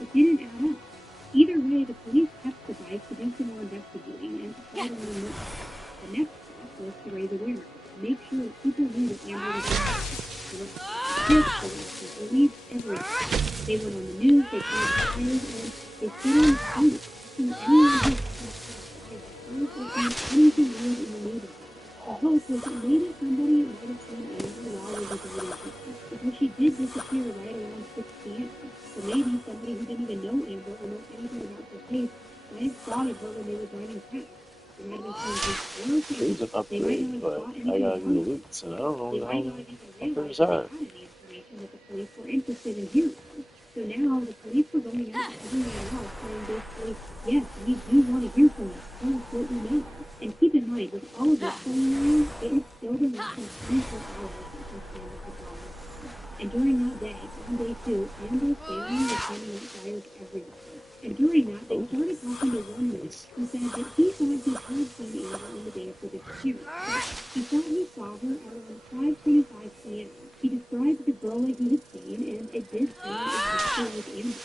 It didn't add up. Either way, the police kept the bike to do some more investigating and to try to learn more. The next step was to raise awareness, make sure that people knew that Amber was missing. There were police everywhere. They went on the news, they called the fires, and they stood on the street asking anyone who anything weird in the neighborhood. The hope was that maybe somebody might have seen Amber while they were going because she did disappear right around 6 p.m. So maybe somebody who didn't even know Amber or know anything about the case might have spotted her when they were driving past. There's an upgrade, but I gotta do the loops, and I don't know how the fuckers are. That the police were interested in hearing. So now the police were going out to everywhere else saying basically, yes, we do want to hear from you. Tell us what you know. And keep in mind, with all of this going on, it is still been less than 24 hours since Amber had gone. And during that day, on day 2, Amber's family was handing out flyers everywhere. And during that, they started talking to one man who said that he thought he had seen Amber on the day of her disappearance. He thought he saw her at around 5:25 p.m. He described the girl that he had seen, and it did sound exactly like Amber.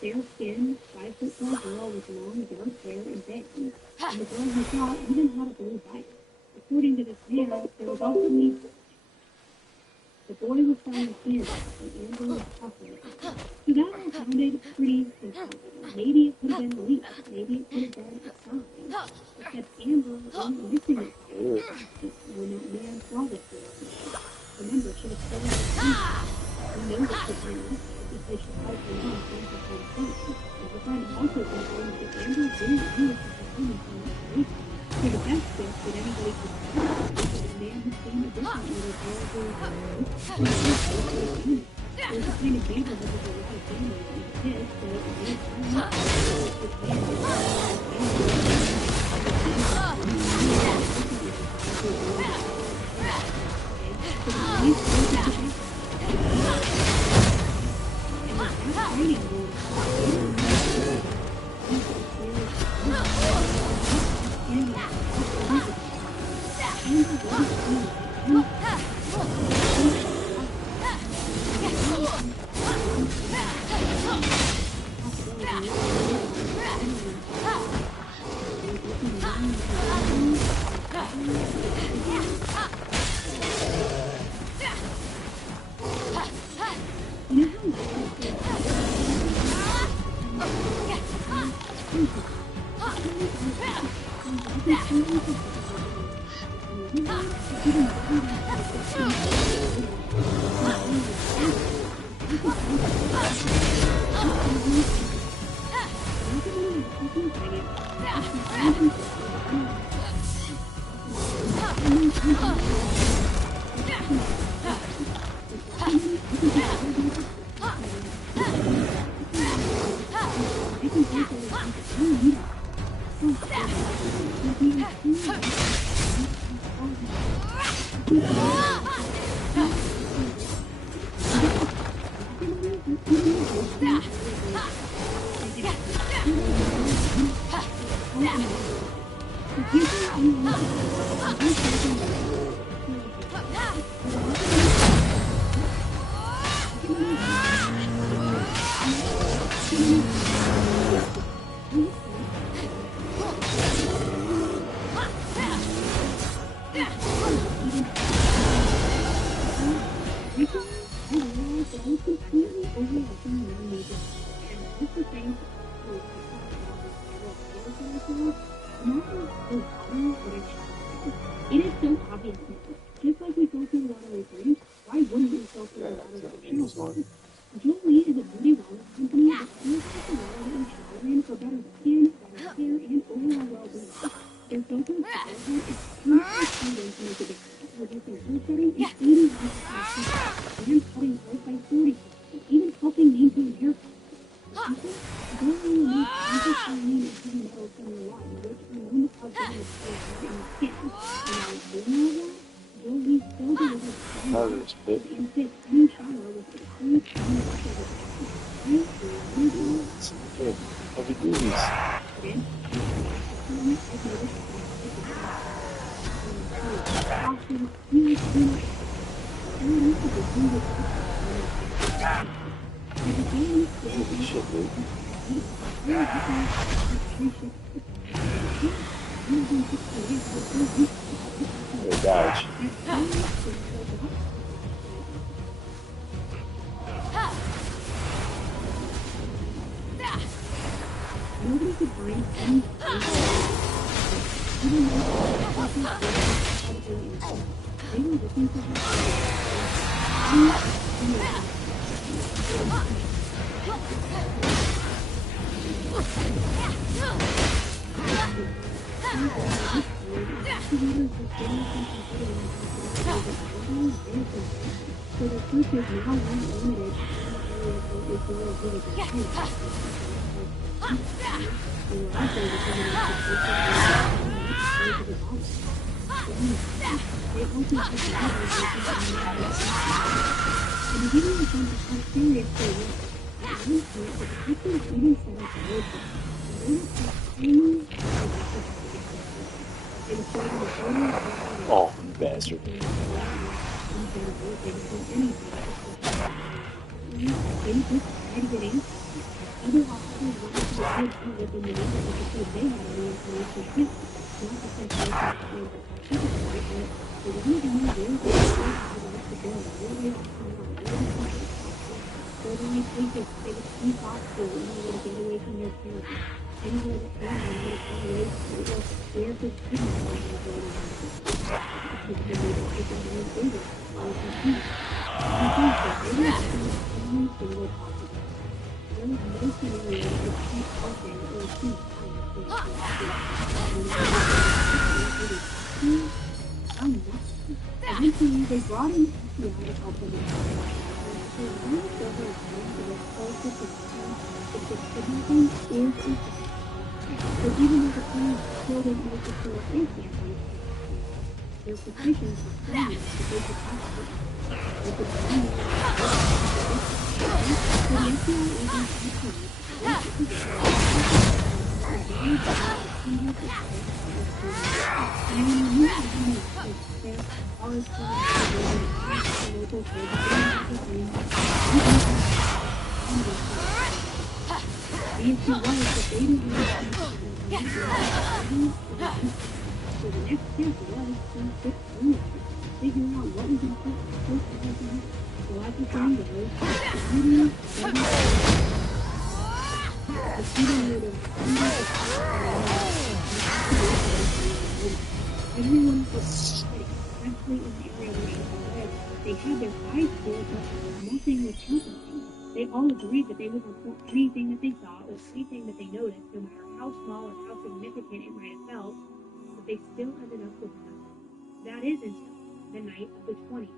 Fair skin, 5-foot-tall girl with long dark hair and bangs. And the girl he saw even had a blue bike. According to this man, there was also the boy was selling candy, and Amber was suffering. So that all sounded pretty compelling. Maybe it could have been a leak. Maybe it could have been a sign. Except Amber wasn't missing it when that man saw this girl. Remember, she was still in the country. We know that she was missing because she called her mom once or twice phone. And her friend also confirmed that Amber didn't do it to her home until next week. So the best guess that anybody could do is that the man who came a different little girl who was there's a kind of neighborhood with a lot of families and kids, so it made It is so obvious now. Just like we go through a lot of reporting, why wouldn't we go through a lot of optional ones? Jolie is a beauty wellness company that serves personality and children for better skin, better hair, and overall well-being. Their focus on childhood is constantly to make a difference, reducing hair shedding and 81% and cutting growth by 40%, even helping maintain hair follicles. Jolie removes anti-styling and heavy metals from your life, which are known to cause damage to your hair and skin. And while doing all that, Jolie still delivers and fits any shower with a smooth and washable Heavy duties. Holy shit, dude. They dodge. Nobody could find any even though they were looking for so the search is now unlimited and to give you a sense of how serious they were, at one point the detectives even set up a roadblock. Oh, you bastard. Other officers wanted to the kids who lived in the neighborhood because they had any information too. Not the situation there was only one very good to go. So when they places they would sneak off to in order to get away from their parents. Anywhere that family would have gone away to or where his kidnapping was going on. Because they made it take a very favor or confused. And things that they were only single possible. There was no scenario that would keep open or keep eventually, they brought in the FBI to help them out. So one silver lining to this whole situation is that kidnapping is a fact. So even though the police still didn't know for sure if Anthony was kidnapped, their suspicions were strong enough that they could possibly they could find out. So the FBI agents and police the issue was that they didn't know so the next step was to fix figure out what was important supposed to happen. So as the saying goes, the shooting would have everyone was excited, especially in the area where she lived. They had their eyes closed, but nothing was happening. They all agreed that they would report anything that they saw or anything that they noticed, no matter how small or how significant it might have felt, but they still ended up with nothing. That is until the night of the 20th.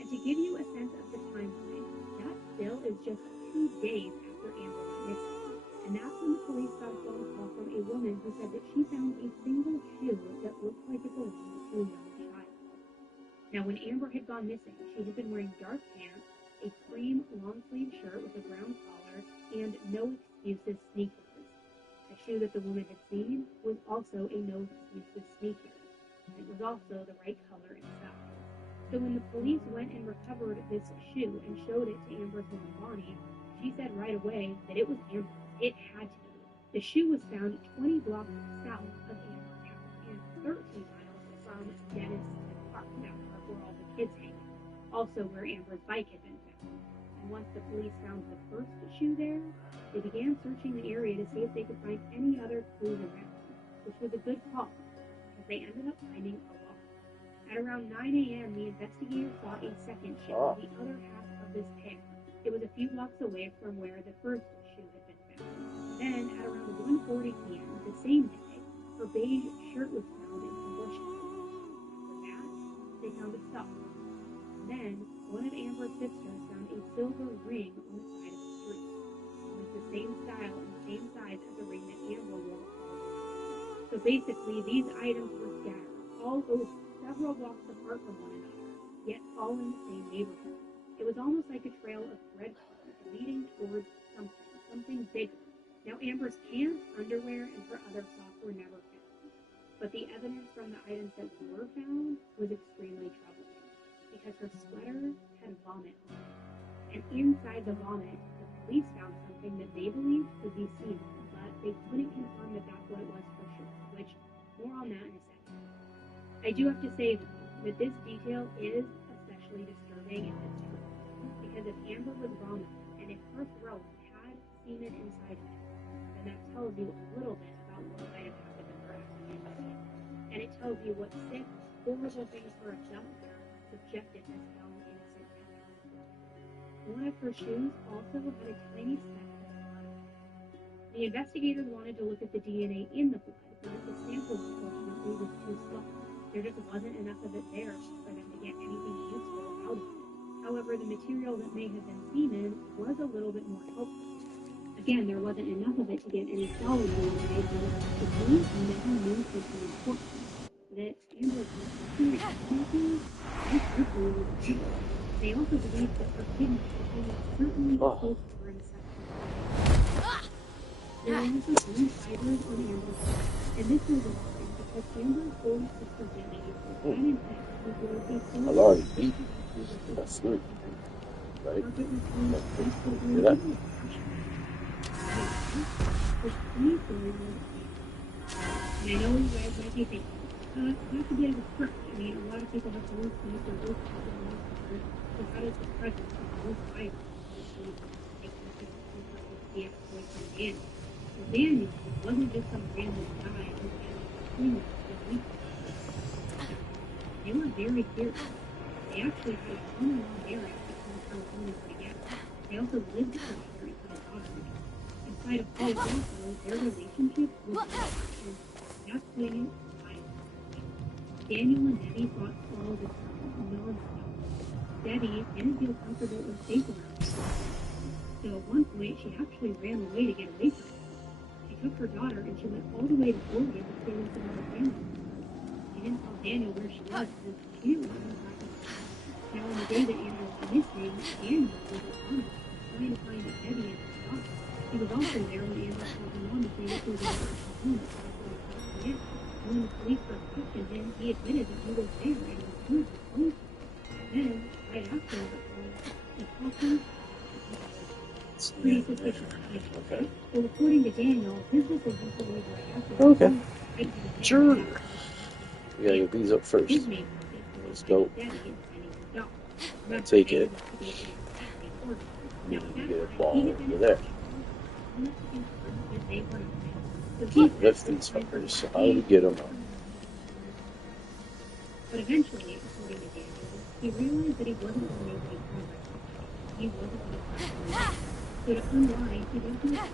And to give you a sense of the timeline, that still is just 2 days after Amber went missing. And that's when the police got a phone call from a woman who said that she found a single shoe that looked like it belonged to a young child. Now, when Amber had gone missing, she had been wearing dark pants, a cream long-sleeve shirt with a brown collar, and no excuses sneakers. The shoe that the woman had seen was also a no excuses sneaker. It was also the right color and size. So when the police went and recovered this shoe and showed it to Amber's mom, Bonnie, she said right away that it was Amber's. It had to be. The shoe was found 20 blocks south of Amber Town and 13 miles from Dennis Park, that park where all the kids hang out, also where Amber's bike had been found. And once the police found the first shoe there, they began searching the area to see if they could find any other clues around, which was a good call, because they ended up finding a lot. At around 9 a.m., the investigators saw a second shoe, the other half of this pair. It was a few blocks away from where the first shoe had been found. Then, at around 1:40 p.m. the same day, her beige shirt was found in some bushes. After that, they found a sock. Then, one of Amber's sisters found a silver ring on the side of the street. It was the same style and same size as the ring that Amber wore. So basically, these items were scattered all over, several blocks apart from one another, yet all in the same neighborhood. It was almost like a trail of breadcrumbs leading towards something bigger. Now, Amber's pants, underwear, and her other socks were never found. But the evidence from the items that were found was extremely troubling, because her sweater had vomit on it. And inside the vomit, the police found something that they believed could be semen, but they couldn't confirm that that's what it was for sure, which, more on that in a second. I do have to say, though, that this detail is especially disturbing if it's true, because if Amber was vomiting, and if her throat had semen inside of it, then that tells you a little bit about what might have happened to her after being semen. And it tells you what sick, horrible things her abductor subjected this young, innocent child. One of her shoes also had a tiny speck of blood. The investigators wanted to look at the DNA in the blood, but the sample, unfortunately, was too small. There just wasn't enough of it there for them to get anything useful out of it. However, the material that may have been semen was a little bit more helpful. Again, there wasn't enough of it to get any solid DNA, but the police never knew something important. That Amber was They also believed that her kidneys were certainly close to her inception. There were also 3 fibers on Amber's head, and this was alarming because Amber's older sister Jenny had in fact revealed a I've already beaten. That's good. Right? Hear that? And I know you guys might be thinking, that's a bit of a stretch. I mean, a lot of people have low sleep or low sleep or low sleep. So how does the presence of low fiber make the ex-boyfriend Daniel? So Daniel wasn't just some random guy who had extremely good week. They were very serious. They actually had a common law marriage between California together. They also lived together and had a daughter. In spite of all also, their relationship was and that's when it died. Daniel and Debbie fought all the time, non-stop. Debbie didn't feel comfortable or safe around her. So at one point, she actually ran away to get away from him. She took her daughter and she went all the way to Oregon to stay with another family. She didn't tell Daniel where she was because she didn't want him back in town. Now, on the day that Andrew was missing, Daniel was at home trying to find Debbie and her daughter. He was also there when Andrew called him on to say that he was about to come home. And when the police first questioned him, he admitted that he was there and he was home. Then, right after, he called him. Pretty suspicious. Okay. So according to Daniel, his decision to leave right after. Okay. Sure. We gotta get these up first. Let's go. I'll take it. You can get a ball over there. Lift these fuckers. So how do we get them up? But eventually, according to Daniel, he realized that he wasn't going to make progress. He wasn't going to progress. So to unwind, he went to his car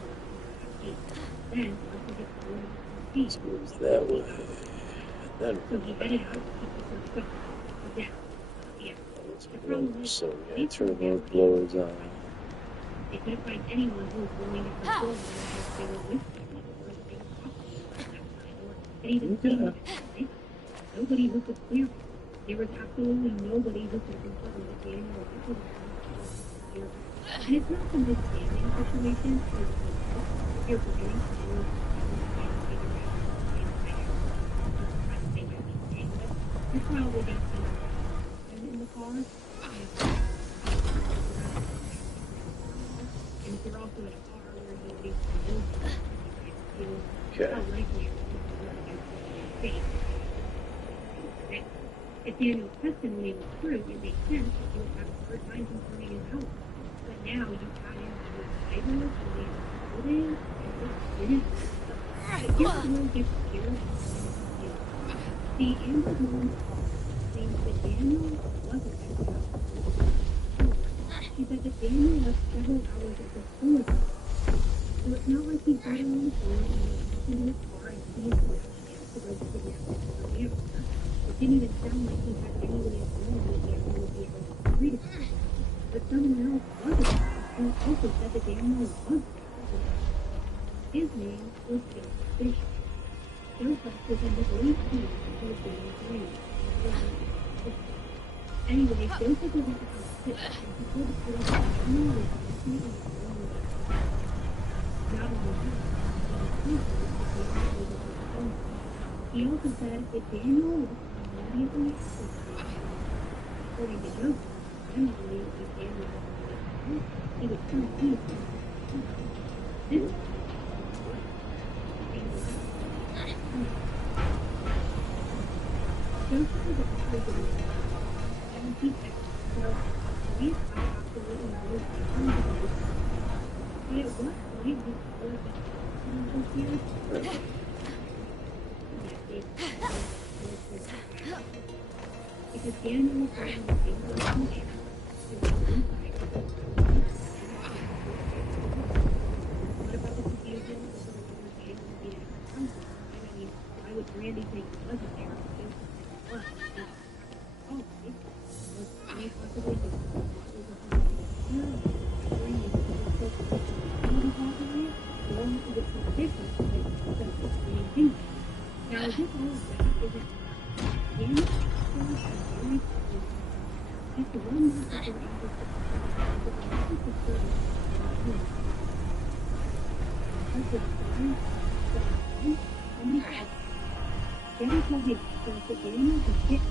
and then once he gets home, he goes that way. Then so he headed out to keep the search going. Down. Yeah. So we gotta turn those blowers on. They couldn't find anyone who was willing to control them if they were with them or if they were possible at that time or even think nobody who could clear him. There was absolutely nobody who could confirm that Daniel was with them. And it's not a mistaken situation. If you're beginning to do you're probably going to see in the car. And if you're also in a car where you need to move, how likely are you to if Daniel's testimony was true, it makes sense that you would have a hard time confirming his alibi. But now you add in the fibers and the clothing, and it didn't. But here's where it gets weird. The Amber Moon claims that Daniel wasn't at the house. She said that Daniel left several hours before the so it's not like he got her on the phone and went into his car and he was to go kidnap her Amber. It didn't even sound like he had any way of knowing that Daniel would be able to read it. But someone else wasn't, who also said that Daniel was there. His name was Joseph Bishop. Joseph was in his late teens who was dating Diane. Anyway, Joseph was at the hospital and he told the police that Daniel was missing in the room. Not only that, he also said that Daniel was immediately according to Joseph, generally it was Daniel He would turn east. This is just for the president. And he said, so we absolutely know but at what point did all of that here? Because Daniel was wearing the same clothes he was inside. What about the confusion of the woman Daniel being at the council? I mean, why would Randy think he wasn't there? Oh, was any possibly the now, is this all of that? Is it Daniel? Just the one month before Daddy told me that Daniel was sick,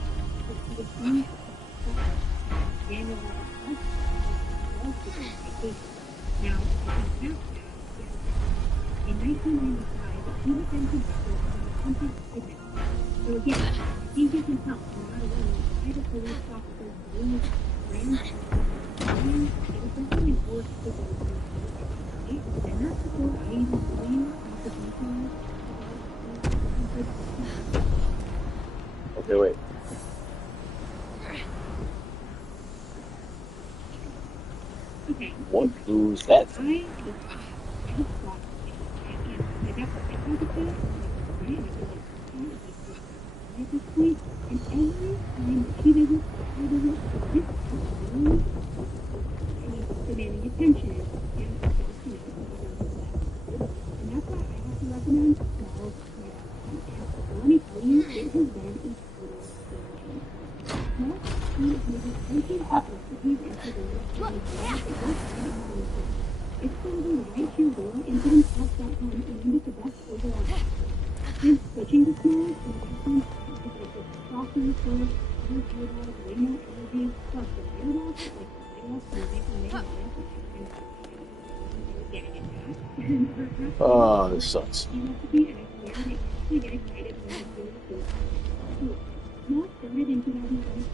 but he was going Daniel was vacation. Now, in 1995, he was then convicted of an attempted kidnapping. So again, I think you can tell from not alone why the police officers believe Rand it was something important to those and that's before I even blame the details about Okay, wait. okay. What who's that? I just thought I got the to at this point, and every time she doesn't this really demanding attention and that's why I have to recommend small and let me tell you, it has been a total small team is moving 18 recipes into the it's probably right here though, and getting past that time and the best overall. Then switching to small and softening for way more energy, plus the weirdos, like the weirdos, Oh, this sucks. Started in 2020.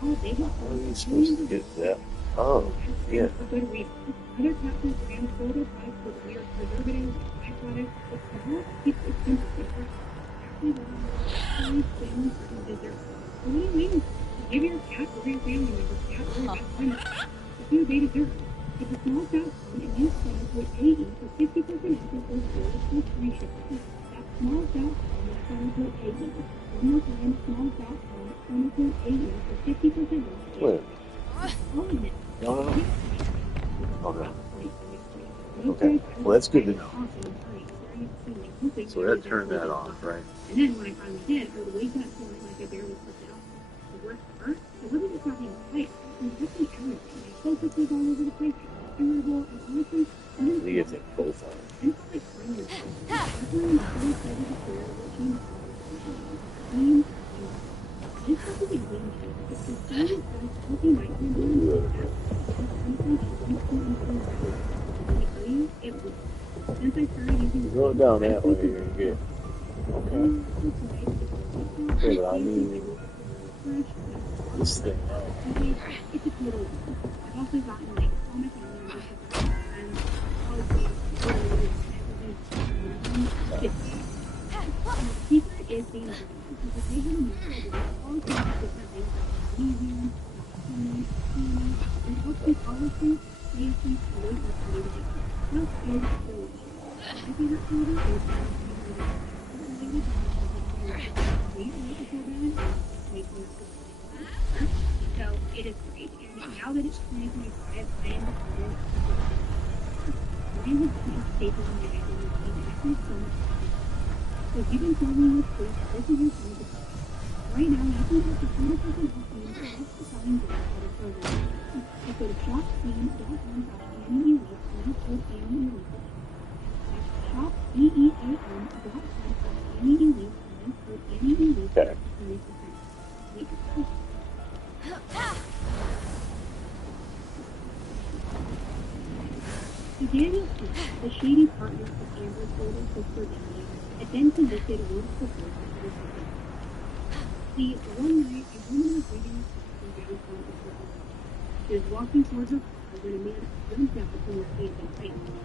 How are you supposed to get that? Oh, yeah. Other capsules ran photo products with weird preservatives, byproducts, but the whole keeps it simple. Things and desserts. So what do you mean? Give your cat or your family member cat or your best friend the food they deserve. It's a small south and use plans with AE for 50% off of those orders plus free shipping. That's small south and promo code AE. One more time, small south and promo code AE for 50% off. Where? All of it. No. Okay. Okay. Well, that's good to know. So that turned that off, right? And then when I finally did, I would wake up feeling like I barely slept it off. The worst part, I wasn't just talking tight. I was touching everything. My focus was all over the place. I was irritable, and honestly, I didn't You get both of them. I felt like crying myself. Everyone was so excited to share what she was doing. This was a big game changer. It's the same as healthy nighttime doing it was. Since I started using Go down that way, you're gonna get. Okay. Okay, but I need this thing now. It's a total. I've also gotten like all my family members and obviously the secret is being because they have all kinds of different things like magnesium, and helps with all of things, safety, weight recovery. Plus, is delicious. My favorite flavor is so it is great. And now that it's 2025, I am Ryan has been stable in my daily routine and I feel so much better. So if you've been struggling with food, this is your time to start. Right now, you can get the 20% off the best design brands that are program. Just go to shopbeam.com/AMELite and use code AMELite. That's shopbeam.com/AMELite and use code AMELite for 20%. So Daniel Smith, the shady partner of Amber's older sister Daniel, had been convicted once before for his. See, one night a woman was reading a book from downtown Oklahoma. She was walking towards her car when a man jumped out from the seat and faced her.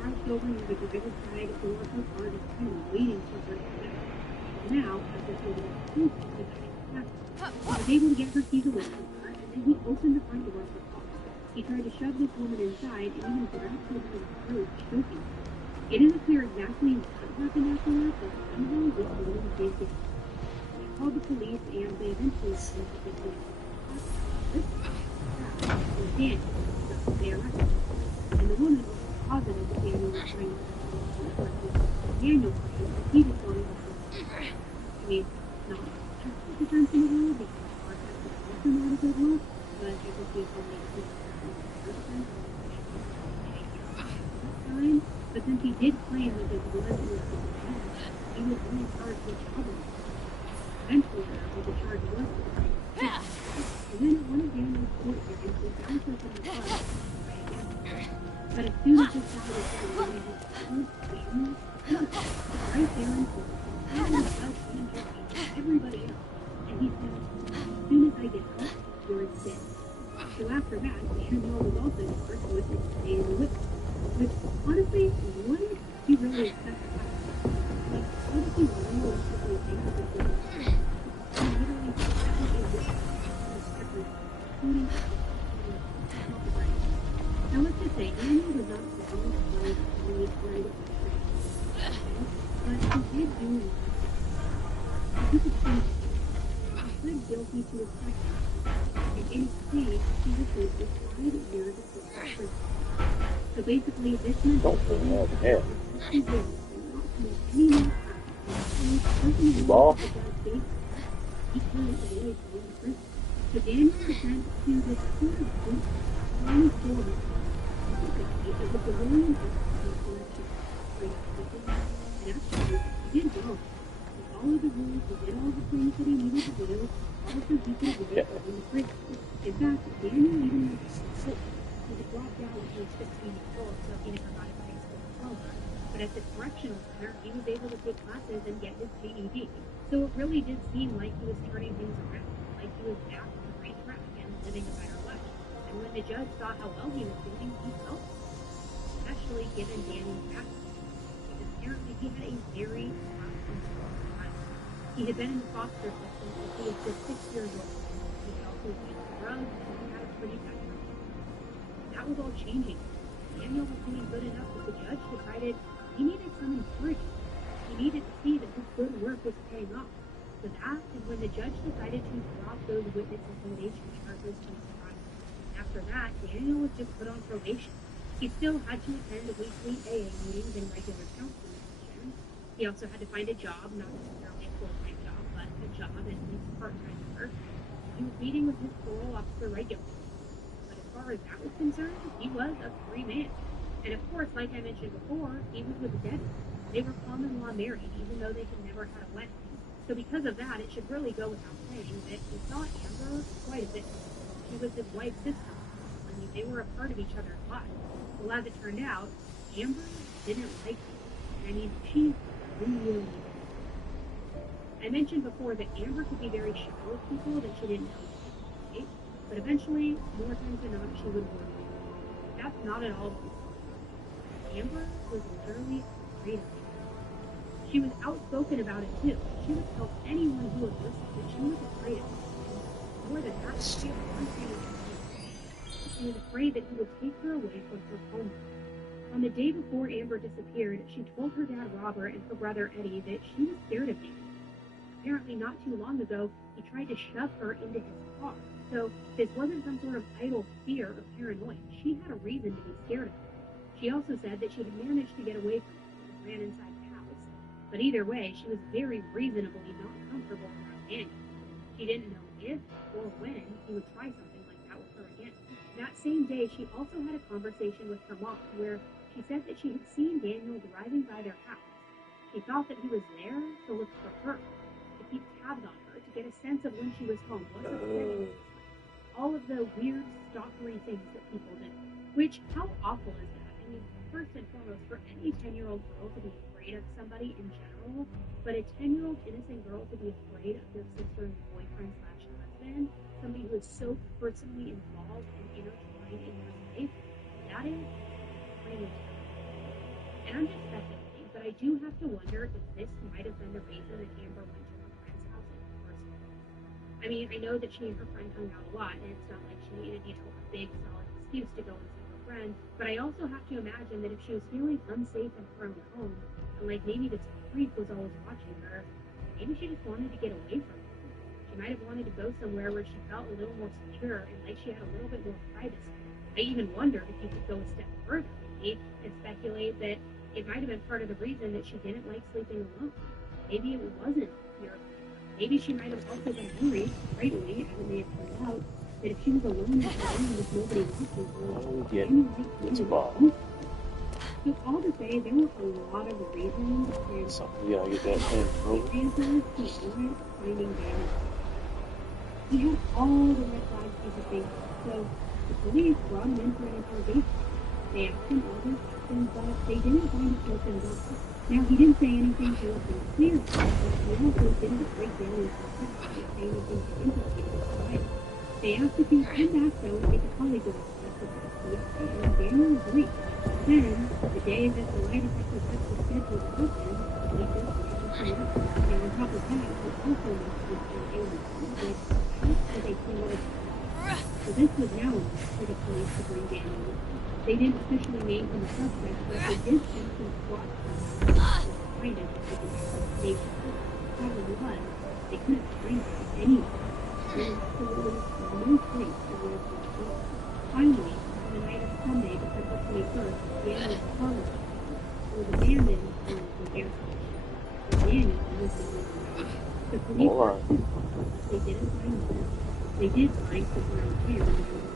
Crouched over near the driver's side door of her car, just kind of waiting for her to get out. Now, after holding a key to the guy he was able to get her keys away from her, and then he opened the front door of her car. He tried to shove this woman inside and even grabbed her by the throat, choking her. It isn't clear exactly what happened after that, but somehow this woman did get out. They called the police and they eventually found the victim. This was Daniel, so they arrested him. And the woman was positive that Daniel was trying to Daniel claimed that he just wanted to I mean, not the defense in the world, because our defense is also not a good look, but I just think only time. But since he did claim that his blood was his head, he was only charged with trouble. Eventually, the charge was and then one of Daniel's court hearings was found to have been charged by against him. But as soon as his trial was done, he was Daniel right there in court, everybody else, and he said, as soon as I get out, you're dead. So after that, Daniel was also charged with being a witness, which honestly, what did he really expect to happen? Like, how did he realistically think that this was he literally set a witness including now let's just say Daniel does not belong to the family right of but he did do he could think he pled guilty to his actions, and in exchange he received a 5 years of prison. So basically this meant that he did not commit any more crimes. He couldn't avoid going to prison. So Daniel was sent to this sort of group on forward. It was the William and actually he did well. He followed the rules, he did all the things that he needed to do, also he could avoid going to prison. In fact, Daniel even went to school. He was dropped out when he was 15 years old, so he never got his high school diploma. But at the correctional center, he was able to take classes and get his GED. So it really did seem like he was turning things around, like he was back on the right track and living a better life. And when the judge saw how well he was doing, he felt it, especially given Daniel's background. Because apparently he had a very tough and strong life. He had been in the foster system since he was just 6 years old. He also used drugs and he had a pretty bad life. That was all changing. Daniel was doing good enough that the judge decided he needed some encouragement. He needed to see that his good work was paying off. So that is when the judge decided to drop those witness intimidation charges to his trial. After that, Daniel was just put on probation. He still had to attend weekly AA meetings and regular counseling sessions. He also had to find a job, not necessarily a full-time job, but a job and at least part-time work. He was meeting with his parole officer regularly. But as far as that was concerned, he was a free man. And of course, like I mentioned before, he was with Debbie. They were common law married, even though they had never had a wedding. So because of that, it should really go without saying that he saw Amber quite a bit. She was his wife's sister. I mean, they were a part of each other's lives. Well, as it turned out, Amber didn't like him. I mean, she really did. I mentioned before that Amber could be very shy with people that she didn't know. Right? But eventually, more times than not, she would work. That's not at all what we saw. Amber was literally afraid of him. She was outspoken about it too. She would tell anyone who would listen that she was afraid of him. And more than that, she had one thing with him. She was afraid that he would take her away from her home. On the day before Amber disappeared, she told her dad Robert and her brother Eddie that she was scared of him. Apparently not too long ago, he tried to shove her into his car. So this wasn't some sort of idle fear or paranoia. She had a reason to be scared of him. She also said that she had managed to get away from him and ran inside the house. But either way, she was very reasonably not comfortable around Daniel. She didn't know if or when he would try something like that with her again. That same day, she also had a conversation with her mom where she said that she had seen Daniel driving by their house. She thought that he was there to look for her, to keep tabs on her, to get a sense of when she was home, what her schedule was like. all of the weird stalkery things that people do. Which, how awful is that? I mean, first and foremost, for any 10-year-old girl to be afraid of somebody in general, but a 10-year-old innocent girl to be afraid of their sister's boyfriend slash husband, somebody who is so personally involved and intertwined in your life, that is extremely terrible. And I'm just speculating, but I do have to wonder if this might have been the reason that Amber went to her friend's house in the first place. I mean, I know that she and her friend hung out a lot, and it's not like she needed, a big, solid excuse to go and see her friend, but I also have to imagine that if she was feeling unsafe in her own home, and like maybe this creep was always watching her, maybe she just wanted to get away from him. She might have wanted to go somewhere where she felt a little more secure and like she had a little bit more privacy. I even wonder if you could go a step further, maybe, and speculate that it might have been part of the reason that she didn't like sleeping alone. Maybe it wasn't fear. Maybe she might have also been worried, rightly, as it may have turned out, that if she was alone in her room with nobody watching her, she might involved. So all to say, there were a lot of reasons and yeah, get that hand answers to warrant finding Daniel. He had all the red flags you could think of, so the police brought him in for an interrogation. They asked him all these questions, but they didn't find a person guilty. Now, he didn't say anything to us clear, but he also didn't break down his confession or say anything to implicate his trial. They asked if he would come back, though, and take a polygraph test with the FBI, and Daniel agreed. Then, the day that the lie detector test was scheduled to happen, he just showed up. Now, on top of that, he also mentioned an alien, which they came out of. So this was now enough for the police to bring Daniel in. They didn't officially name him a suspect, but they did send some SWAT teams to find him to take an investigation. The problem was, they couldn't find him anywhere. There was absolutely no place to where he was going. Finally, on the night of Sunday, December 21st, Daniel's car was abandoned in the gas station. Daniel was nowhere around. The police searched his car, but they didn't find him. They did find some brown hair in the right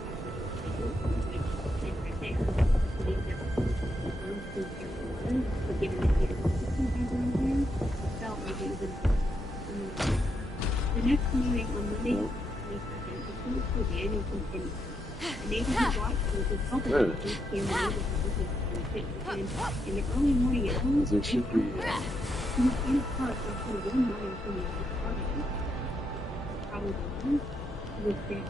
there. The police never confirmed who hair was, but given that he also had brown hair, it felt like it was enough. The next morning, on Monday, the 22nd, the search for Daniel continued. The neighborhood watch was as helpful as the came over and in the early morning hours, it should be. He was in a park less than 1 mile from the apartment. Probably he was dead.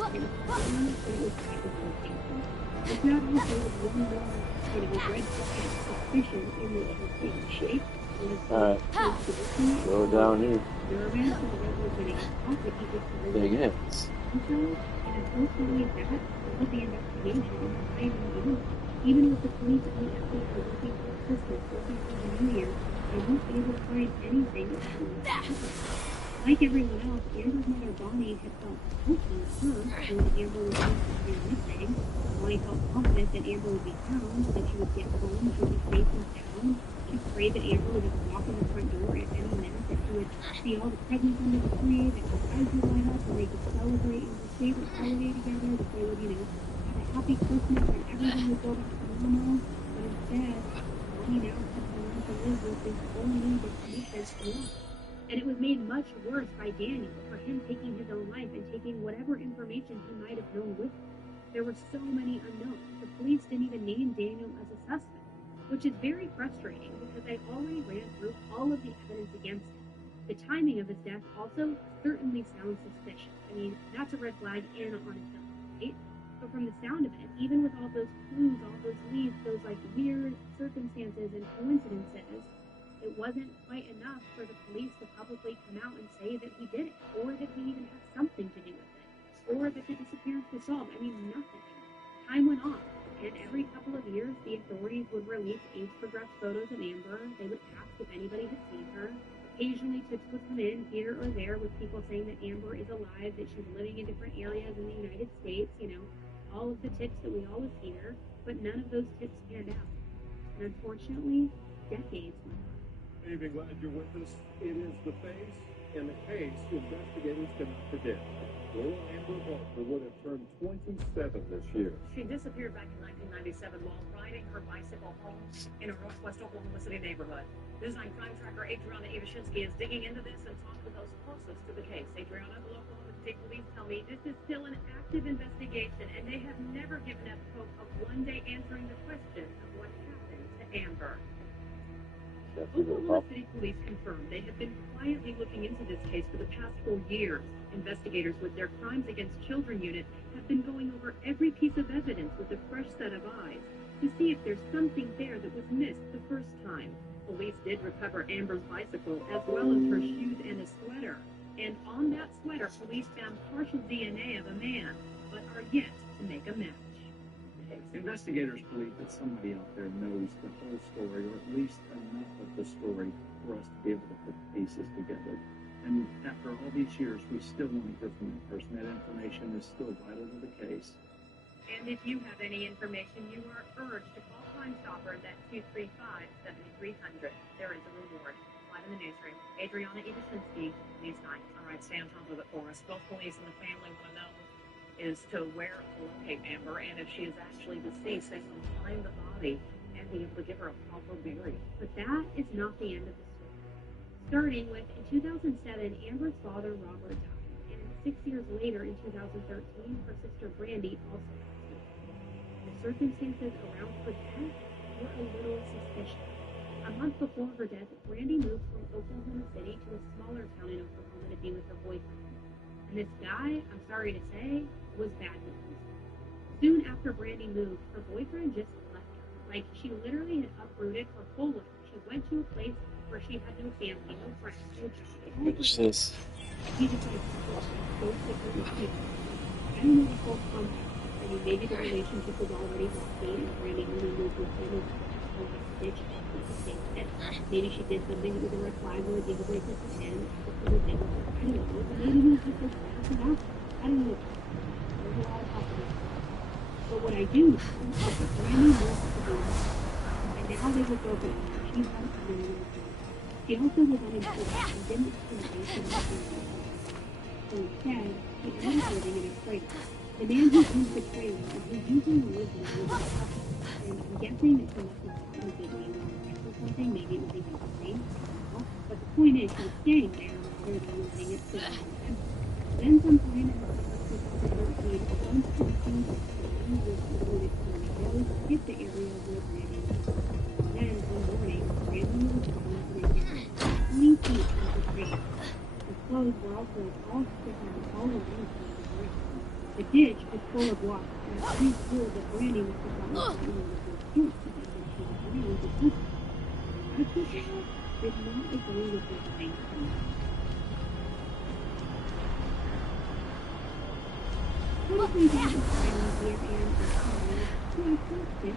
And it was clear that it was tied to location. If not also with one more, that it was red flag suspicion in the case. Alright, go down here. Big hands. And unfortunately, that was the investigation. Even with the police and the FBI working for Christmas, working for the New Year, they weren't able to find anything that was like everyone else, Amber's mother Bonnie had felt hopeful at first when Amber was missing. Bonnie felt confident that Amber would be found, that she would get home, she would be safe and sound. She prayed that Amber would just walk in the front door at any minute, that she would see all the presents under the tree, that her eyes would light up, and they could celebrate in their favorite holiday together, that they would, have a happy Christmas and everything would go back to normal. But instead, Bonnie now had to learn to live with this whole new discomfort for life. And it was made much worse by Daniel for him taking his own life and taking whatever information he might have known with him. There were so many unknowns. The police didn't even name Daniel as a suspect, which is very frustrating because I already ran through all of the evidence against him. The timing of his death also certainly sounds suspicious. I mean, that's a red flag in on its own, right? But from the sound of it, even with all those clues, all those leads, those weird circumstances and coincidences, it wasn't quite enough for the police to publicly come out and say that he did it, or that he even had something to do with it, or that the disappearance was solved. I mean, nothing. Time went on, and every couple of years, the authorities would release age-progressed photos of Amber. They would ask if anybody had seen her. Occasionally, tips would come in here or there with people saying that Amber is alive, that she's living in different areas in the United States, all of the tips that we always hear, but none of those tips panned out. And unfortunately, decades went on. May be glad you're with us. It is the face and the case investigators cannot predict. Little Amber Walker would have turned 27 this year. She disappeared back in 1997 while riding her bicycle home in a northwest Oklahoma City neighborhood. Design crime tracker Adriana Ivashinsky is digging into this and talked with those closest to the case. Adriana, the Oklahoma State Police tell me this is still an active investigation, and they have never given up hope of one day answering the question of what happened to Amber. Oklahoma City Police confirmed they have been quietly looking into this case for the past 4 years. Investigators with their Crimes Against Children unit have been going over every piece of evidence with a fresh set of eyes to see if there's something there that was missed the first time. Police did recover Amber's bicycle as well as her shoes and a sweater. And on that sweater, police found partial DNA of a man, but are yet to make a match. Investigators believe that somebody out there knows the whole story, or at least enough of the story for us to be able to put the pieces together. And after all these years, we still want to hear from that person. That information is still vital to the case. And if you have any information, you are urged to call Crime Stoppers at 235-7300. There is a reward. Live in the newsroom, Adriana Ivashinsky, News 9. All right, stay on top of it for us. Both police and the family want to know is to where to locate Amber, and if she is actually deceased, they will find the body and be able to give her a proper burial. But that is not the end of the story. Starting with, in 2007, Amber's father, Robert, died, and 6 years later, in 2013, her sister, Brandy, also passed away. The circumstances around her death were a little suspicious. A month before her death, Brandy moved from Oklahoma City to a smaller town in Oklahoma to be with her boyfriend. And this guy, I'm sorry to say, was bad news. Soon after Brandy moved, her boyfriend just left her. Like, she literally had uprooted her whole life. She went to a place where she had no family, no friends, no job. Finish this. He just like so sick of his people. I don't know the full context. I mean, maybe the relationship was already rocky and Brandy only moved with him as a stitch with the same fit. Maybe she did something that was a red flag or a deal breaker for him. I don't know. But maybe he was just as bad. I don't know. There's a lot of possibilities. But what I do know is that Brandy moved to the and now they were broken. She had a family. She also was unemployed and didn't discriminate against her. So instead, she ended up living in a trailer. The man who owned the trailer and who usually lived in the house, and I'm guessing that he must have gotten a good deal or something. Maybe it was even the same. But the point is, she was staying there rather than living at the time. Then sometime in December 2013, a bunch of people was devoted to tornadoes hit the area where Brandy was. Then one morning, Brandy was found in a ditch 20 feet from the trailer. The clothes were also all sticking all around the ground. The ditch was full of water, and it's pretty clear that Brandy was forgotten by anyone with her suit because she was really the person. I think did not agree with this thing. One of my dad's friends here and so I first did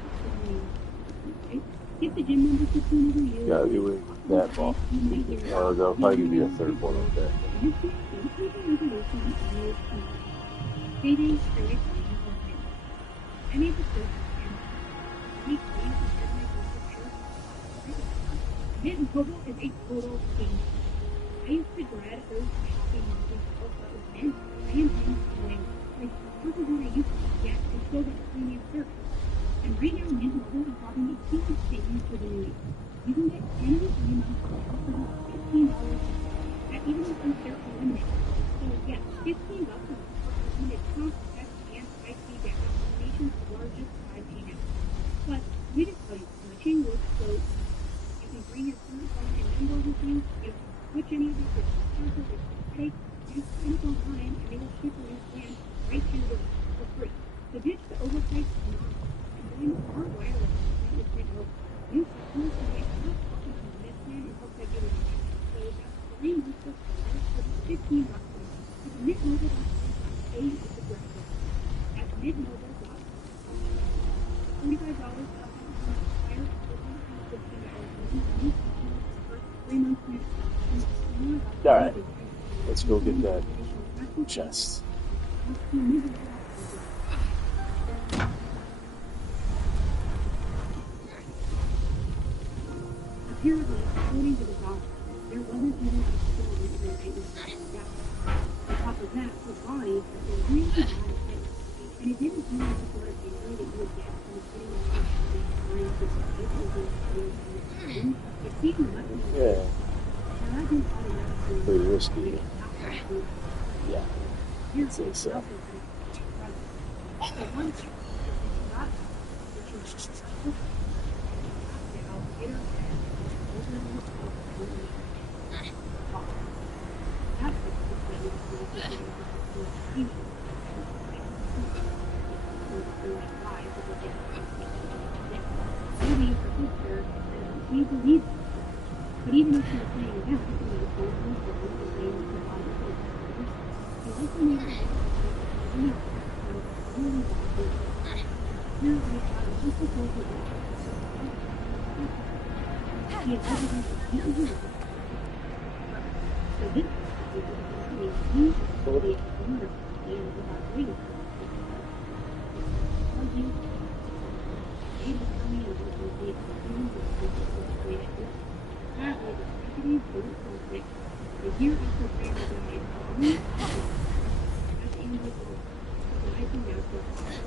right? Get the gym membership whenever you Gotta be with that ball. They'll probably give you a third one up there. Payday started playing for him. I made the first and he claims to have my Mint Mobile is a total game. I used to dread those shopping malls all that was Mint. I am in doing like half of what I used to get and still get premium service. And right now Mint Mobile is offering a huge savings for the new year. You can get 10 to 3 months plan for just $15. That even includes their eliminate. So yeah, $15 a month for unlimited talk, text, and 5G data, the nation's largest 5G network. Plus, we just tell you, switching works so you can bring your current phone and number with you. You don't switch any of these responses or headaches. Just click online and they will ship your plan right to your door for free. So ditch the overpriced nonsense and join our wireless plan with Mint Mobile. New customers can get half off of the Mint plan until February 9th. So that's 3 months for starters for $15 a month. It's mintmobile.com/A is the graphic. That's mintmobile.com. $45 off the entire equipment and $15 for 3 months plan. Alright, let's go get that chest. Apparently, according to the doctor, there wasn't even a story in the night when she died. The top of that, her body has been really bad shape. And it didn't seem like the sort of injury that you would get from sitting on the trying to escape or being killed. It seemed much more. Yeah. Now that didn't automatically Pretty risky. make it not good. Yeah. Here's I'd say what so. else is going to so once she got she was out now, hit her head, over in the top, and then that's what she said was the maybe her sister, she believed it. But even if she was saying that, both of those girls were saying that a lot of those factors, she also made it really bad. Here we have just a close look at he had evidence of beating her. So this is he probably murder and without waiting. A year after Graham died, as Andrew died from natural causes.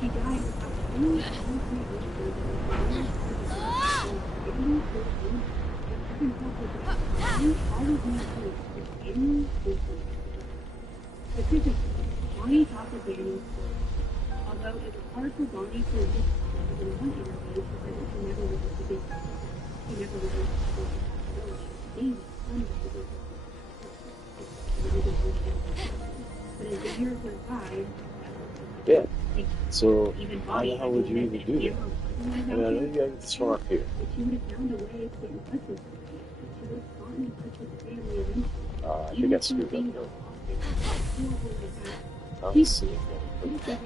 He died without any specifically, Bonnie talked to Daniel first. Although it was hard for Bonnie to admit in one interview, she said that she never released the business. She never released the possibility of being unreleased. But as the years went by, Yeah. So, how the hell would you even do that? I mean, I know you gotta get this from up here. She would have found a way to get in touch with her. She would have gotten in touch with the family eventually. I think I screwed up though. Let's see if I can put that.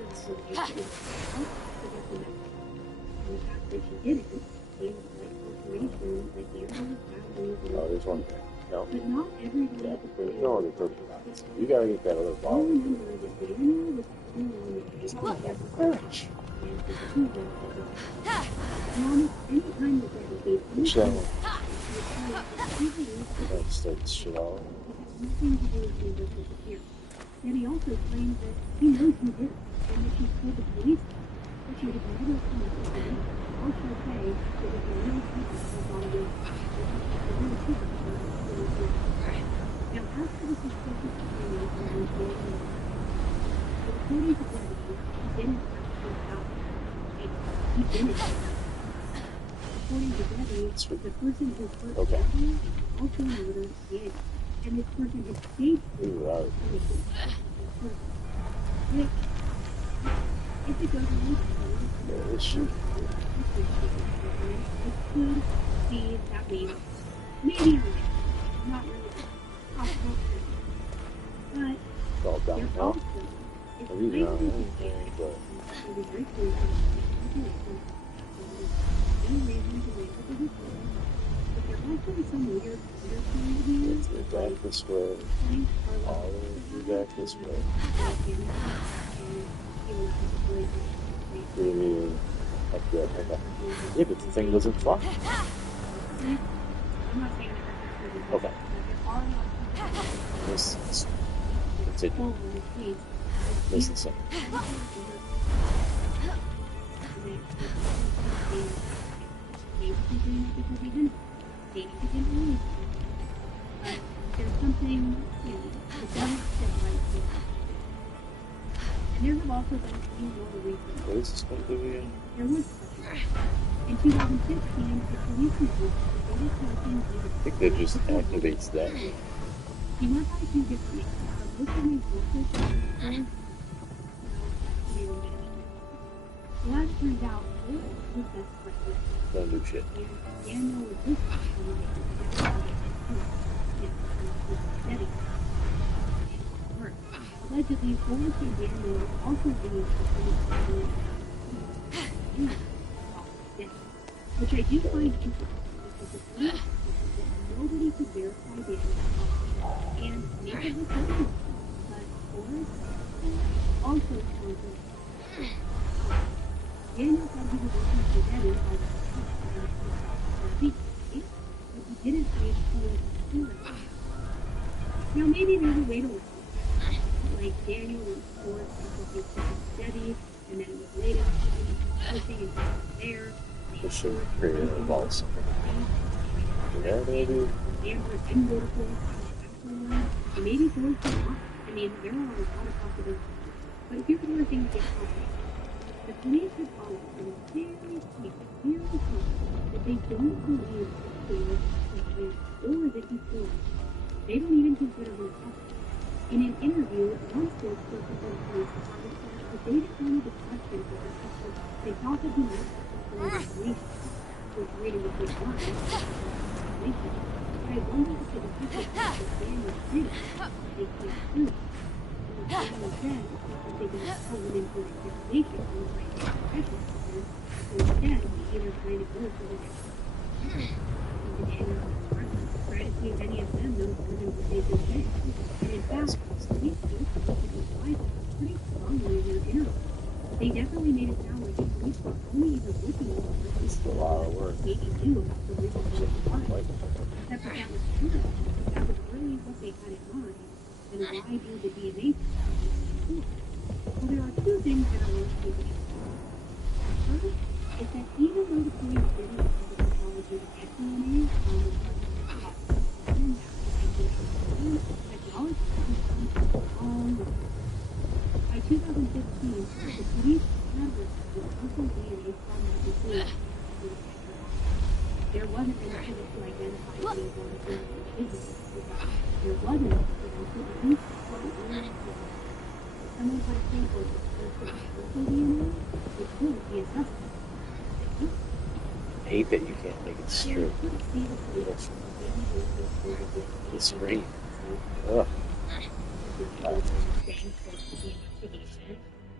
Oh, there's one there. No. But not every Yeah, there's no other purple dots. You gotta get that other ball. Push that one. Let's start this shit all. Yet he also claims that he knows who did it and that she told the police that she had never come to the police. Or she'll say that it was a real secret of all this. Now, after the suspicious claims were revealed, according to Deputy, he didn't actually stop. He didn't. According to Debbie, the person who hurt Debbie also murdered Diego. And this person had staged this which, if it goes on Yeah, shoot. it could be that we maybe not really possible, but It's all down they're now. also I read it on anything, but some weird it's back this way. All the way back this way. Really up there. Yeah, but the thing doesn't fly. Okay. Let's continue. Listen to There's something, the devil said right here. And there have also been a few more recent. what is this going to do again? There was in 2015, the police report reported something I think that just activates that. he went by 2 different names. But most of these workers well, as it turns out, both of his best friends. Don't do shit. Daniel was this allegedly, Forrest and Daniel were also being which I do find interesting because the police said that nobody could verify Daniel and make it look like but Forrest also told him Daniel said he was working for Debbie as a week, but he didn't say he was a steward. Now maybe there's a way to look at it. like Daniel was forced to help his sister Debbie, and then it was later pushing and there. Pushing creative balls. Yeah, baby. Amber didn't go to Forrest afterwards, and maybe Forrest did not. I mean, there are a lot of possibilities. But here's where things get complicated. The police have always been very clear that they don't believe that Forrest was there or that he killed him. They don't even consider him possible. In an interview, one spokesperson for the police department said that they didn't want to question Forrest because they thought that he might have destroyed information. For reading between lines, information. I wonder if the detective was Daniel Fenyx, they can't do it. Daniel said that they didn't call him into an examination on the right professional officer, so instead, he either trying to go for the next try to see if any of them know more than what they just did. And in fact, police spokesperson implied that pretty strongly in their interview. They definitely made it sound like the police were only even looking for This is a lot of work. maybe knew about the reason for the crime. Except that was true. That was really what they had in mind. And why do the DNA test? Well, there are two things that are worth keeping in mind. First is that even though the police didn't have the technology to get DNA from the technology has come a long way. By 2015, the police had received local DNA from that material. There wasn't an attempt to identify anyone who was invisible. There wasn't an attempt to at least start where if someone had a sample of local DNA, it could be a suspect. I hate that you can't make it straight. It's rain. Ugh.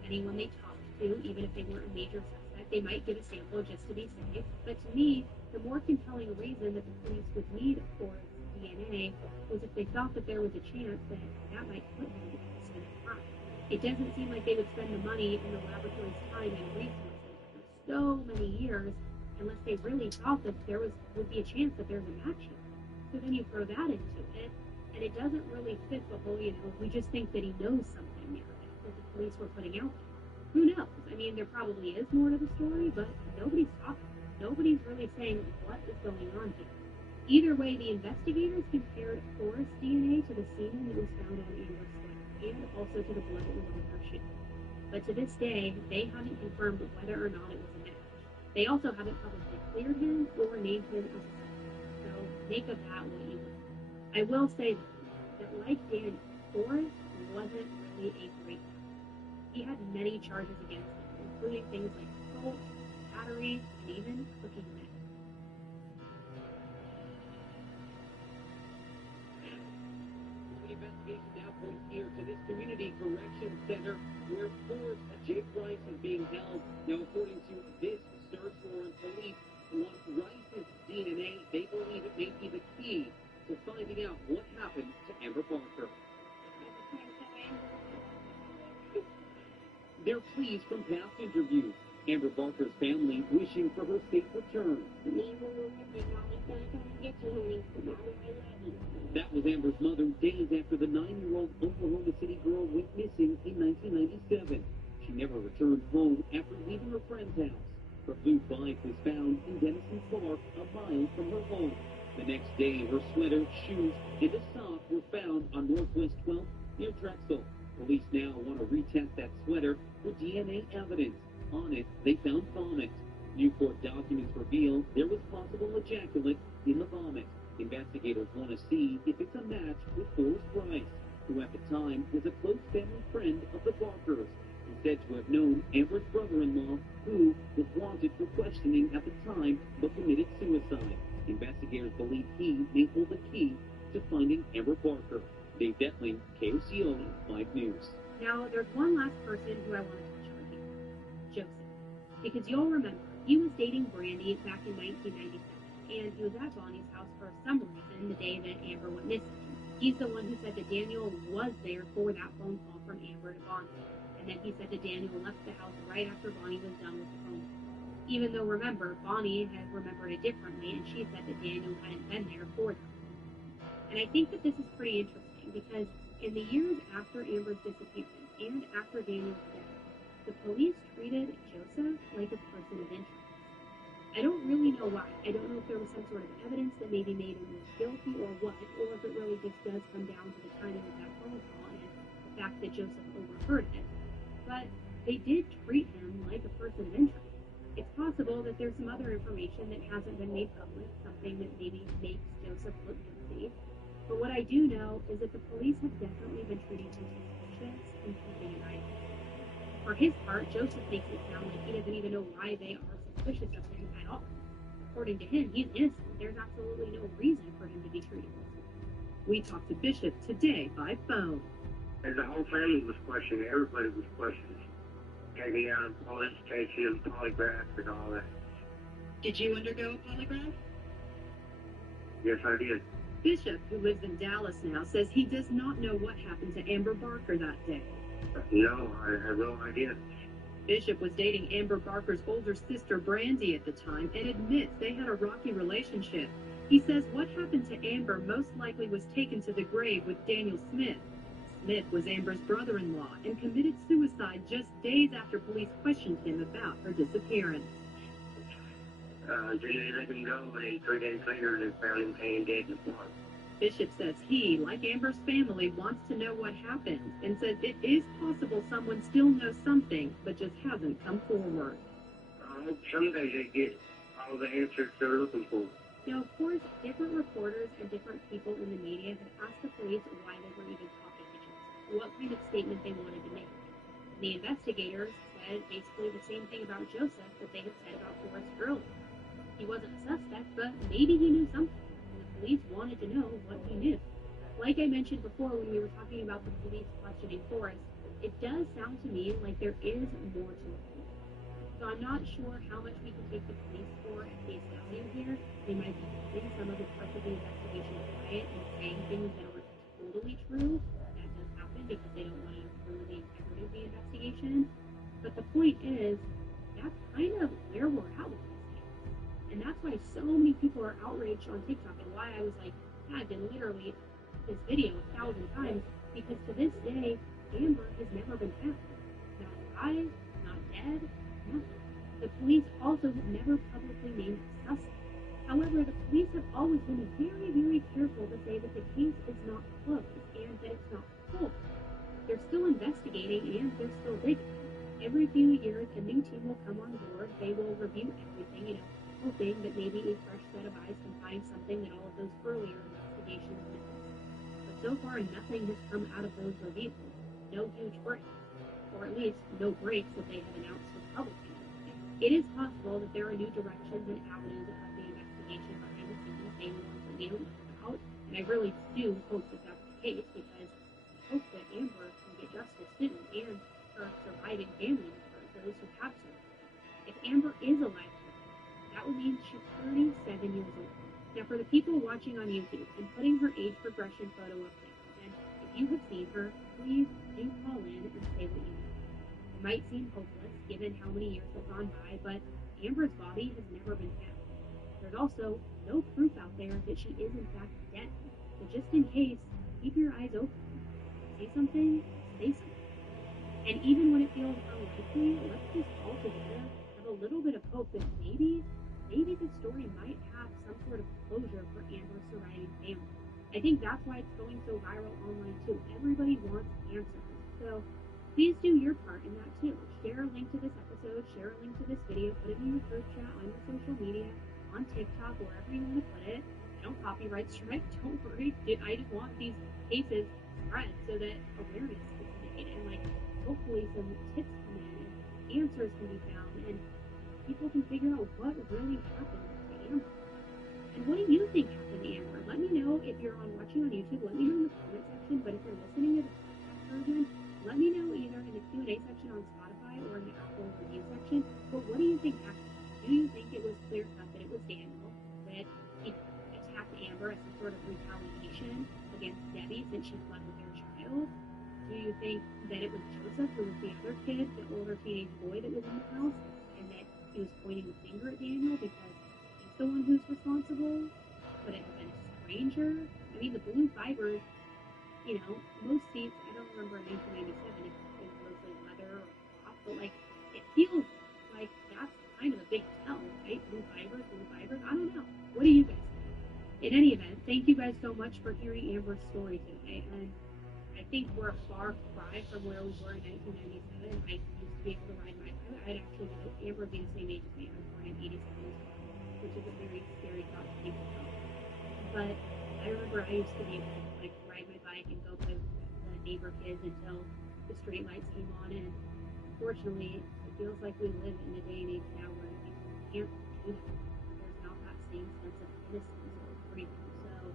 Anyone they talked to, even if they weren't a major suspect, they might give a sample just to be safe. But to me, the more compelling reason that the police would need Forrest's DNA was if they thought that there was a chance that that might put him at the scene of the crime. It doesn't seem like they would spend the money and the laboratory's time and resources for so many years unless they really thought that there would be a chance that there's a match here. So then you throw that into it, and it doesn't really fit the whole, we just think that he knows something narrative that the police were putting out there. Who knows? I mean, there probably is more to the story, but nobody's talking. Nobody's really saying what is going on here. Either way, the investigators compared Forrest's DNA to the semen that was found on Amber's sweater, and also to the blood that was on her shoe. But to this day, they haven't confirmed whether or not it was a match. They also haven't publicly cleared him or named him as a suspect. So make of that what you will. I will say that like Daniel, Forrest wasn't really a great guy. He had many charges against him, including things like assault, battery, and even cooking meth. The investigation now points here to this community correction center where Forrest J. Price is being held. Now, according to this search warrant, police want Rice's DNA. They believe it may be the key to finding out what happened to Amber Barker. They're pleased from past interviews. Amber Barker's family wishing for her safe return. That was Amber's mother days after the 9-year-old Oklahoma City girl went missing in 1997. She never returned home after leaving her friend's house. Her blue bike was found in Denison Park, a mile from her home. The next day, her sweater, shoes, and a sock were found on Northwest 12th near Drexel. Police now want to retest that sweater for DNA evidence. On it, they found vomit. New court documents reveal there was possible ejaculate in the vomit. Investigators want to see if it's a match with Forrest Price, who at the time was a close family friend of the Barkers, and said to have known Amber's brother-in-law, who was wanted for questioning at the time but committed suicide. Investigators believe he may hold the key to finding Amber Barker. Dave Detling, KOCO 5 News. Now, there's one last person who I want to touch on here. Joseph. Because you'll remember, he was dating Brandy back in 1997, and he was at Bonnie's house for some reason the day that Amber went missing. He's the one who said that Daniel was there for that phone call from Amber to Bonnie, and then he said that Daniel left the house right after Bonnie was done with the phone call. Even though, remember, Bonnie had remembered it differently, and she said that Daniel hadn't been there for them. And I think that this is pretty interesting, because In the years after Amber's disappearance and after Daniel's death, the police treated Joseph like a person of interest. I don't really know why. I don't know if there was some sort of evidence that maybe made him more guilty or what, or if it really just does come down to the timing of that phone call and the fact that Joseph overheard it. But they did treat him like a person of interest. It's possible that there's some other information that hasn't been made public, something that maybe makes Joseph look guilty. But what I do know is that the police have definitely been treating him suspicious and keeping an eye on him. For his part, Joseph makes it sound like he doesn't even know why they are suspicious of him at all. According to him, he's innocent. There's absolutely no reason for him to be treated this way. We talked to Bishop today by phone. And the whole family was questioning. Everybody was questioning. Taking out a police station, polygraph, and all that. Did you undergo a polygraph? Yes, I did. Bishop, who lives in Dallas now, says he does not know what happened to Amber Barker that day. No, I have no idea. Bishop was dating Amber Barker's older sister, Brandy, at the time, and admits they had a rocky relationship. He says what happened to Amber most likely was taken to the grave with Daniel Smith. Smith was Amber's brother-in-law and committed suicide just days after police questioned him about her disappearance. They let him go, and 3 days later they found him hanging dead in the park. Bishop says he, like Amber's family, wants to know what happened and says it is possible someone still knows something but just hasn't come forward. I hope someday they get all the answers they're looking for. Now, of course, different reporters and different people in the media have asked the police why they were even talking to Joseph, what kind of statement they wanted to make. And the investigators said basically the same thing about Joseph that they had said about Forrest earlier. He wasn't a suspect, but maybe he knew something, and the police wanted to know what he knew. Like I mentioned before when we were talking about the police questioning Forrest, it does sound to me like there is more to it. So I'm not sure how much we can take the police for at face value here. They might be keeping some of the parts of the investigation quiet and saying things that aren't totally true. That does happen because they don't want to ruin the integrity of the investigation. But the point is, that's kind of where we're at with this. And that's why so many people are outraged on TikTok and why I was like, I've been literally this video 1,000 times because to this day, Amber has never been found. Not alive, not dead, nothing. The police also have never publicly named a suspect. However, the police have always been very, very careful to say that the case is not closed and that it's not full. They're still investigating and they're still digging. Every few years, a new team will come on board. They will review everything, hoping that maybe a fresh set of eyes can find something that all of those earlier investigations missed. But so far, nothing has come out of those reviews. No huge breaks, or at least no breaks that they have announced to the public. It is possible that there are new directions and avenues of the investigation behind the scenes, maybe ones that we don't know about, and I really do hope that that's the case because I hope that Amber can get justice soon and her surviving family members, those who have survived. If Amber is alive, that would mean she's 37 years old. Now, for the people watching on YouTube, I'm putting her age progression photo up there. And if you have seen her, please do call in and say what you know. It might seem hopeless given how many years have gone by, but Amber's body has never been found. There's also no proof out there that she is in fact dead. So just in case, keep your eyes open. See something, say something. And even when it feels unlikely, let's just all together have a little bit of hope that maybe the story might have some sort of closure for Amber's surviving family. I think that's why it's going so viral online too. Everybody wants answers. So please do your part in that too. Share a link to this episode, share a link to this video, put it in your group chat, on your social media, on TikTok, wherever you want to put it. I don't copyright strike, don't worry. I just want these cases spread so that awareness is made and hopefully some tips come in and answers can be found and people can figure out what really happened to Amber. And what do you think happened to Amber? Let me know if you're watching on YouTube. Let me know in the comment section. But if you're listening to the podcast version, let me know either in the Q&A section on Spotify or in the Apple review section. But what do you think happened? Do you think it was clear cut that it was Daniel, that he attacked Amber as some sort of retaliation against Debbie since she slept with their child? Do you think that it was Joseph, who was the other kid, the older teenage boy that was in the house, and that he was pointing the finger at Daniel because he's the one who's responsible? Could it have been a stranger? I mean, the blue fibers most seats, I don't remember in 1997 if it was mostly leather or cloth, but like it feels like that's kind of a big tell, right? Blue fibers. I don't know. What do you guys think? In any event, thank you guys so much for hearing Amber's story today. And I think we're a far cry from where we were in 1997. I used to be able to ride my bike. I'd actually Amber would be the same age as me. I was born in 87 as well, which is a very scary thought to think about. But I remember I used to be able to like ride my bike and go play with the neighbor kids until the street lights came on. And unfortunately, it feels like we live in a day and age now where you can't do that. There's not that same sense of innocence or freedom. So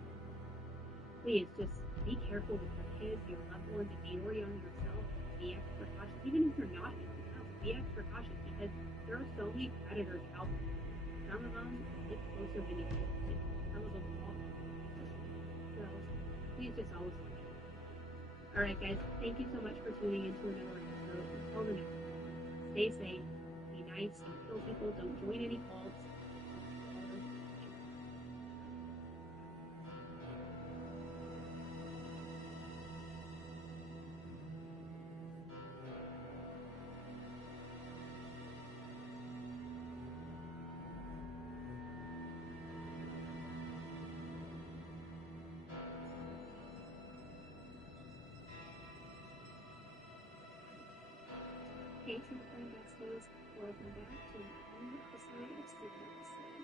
please just be careful with your kids, your loved ones, if you or young yourself. Be extra cautious. Even if you're not young yourself, be extra cautious because there are so many predators out there. Some of them get closer than you think. Some of them won't. So please just always watch out. All right, guys. Thank you so much for tuning into another episode. Until the next one, stay safe, be nice, don't kill people, don't join any cults. Hey, Singaporean besties, welcome back to an new episode of Serial Slaying.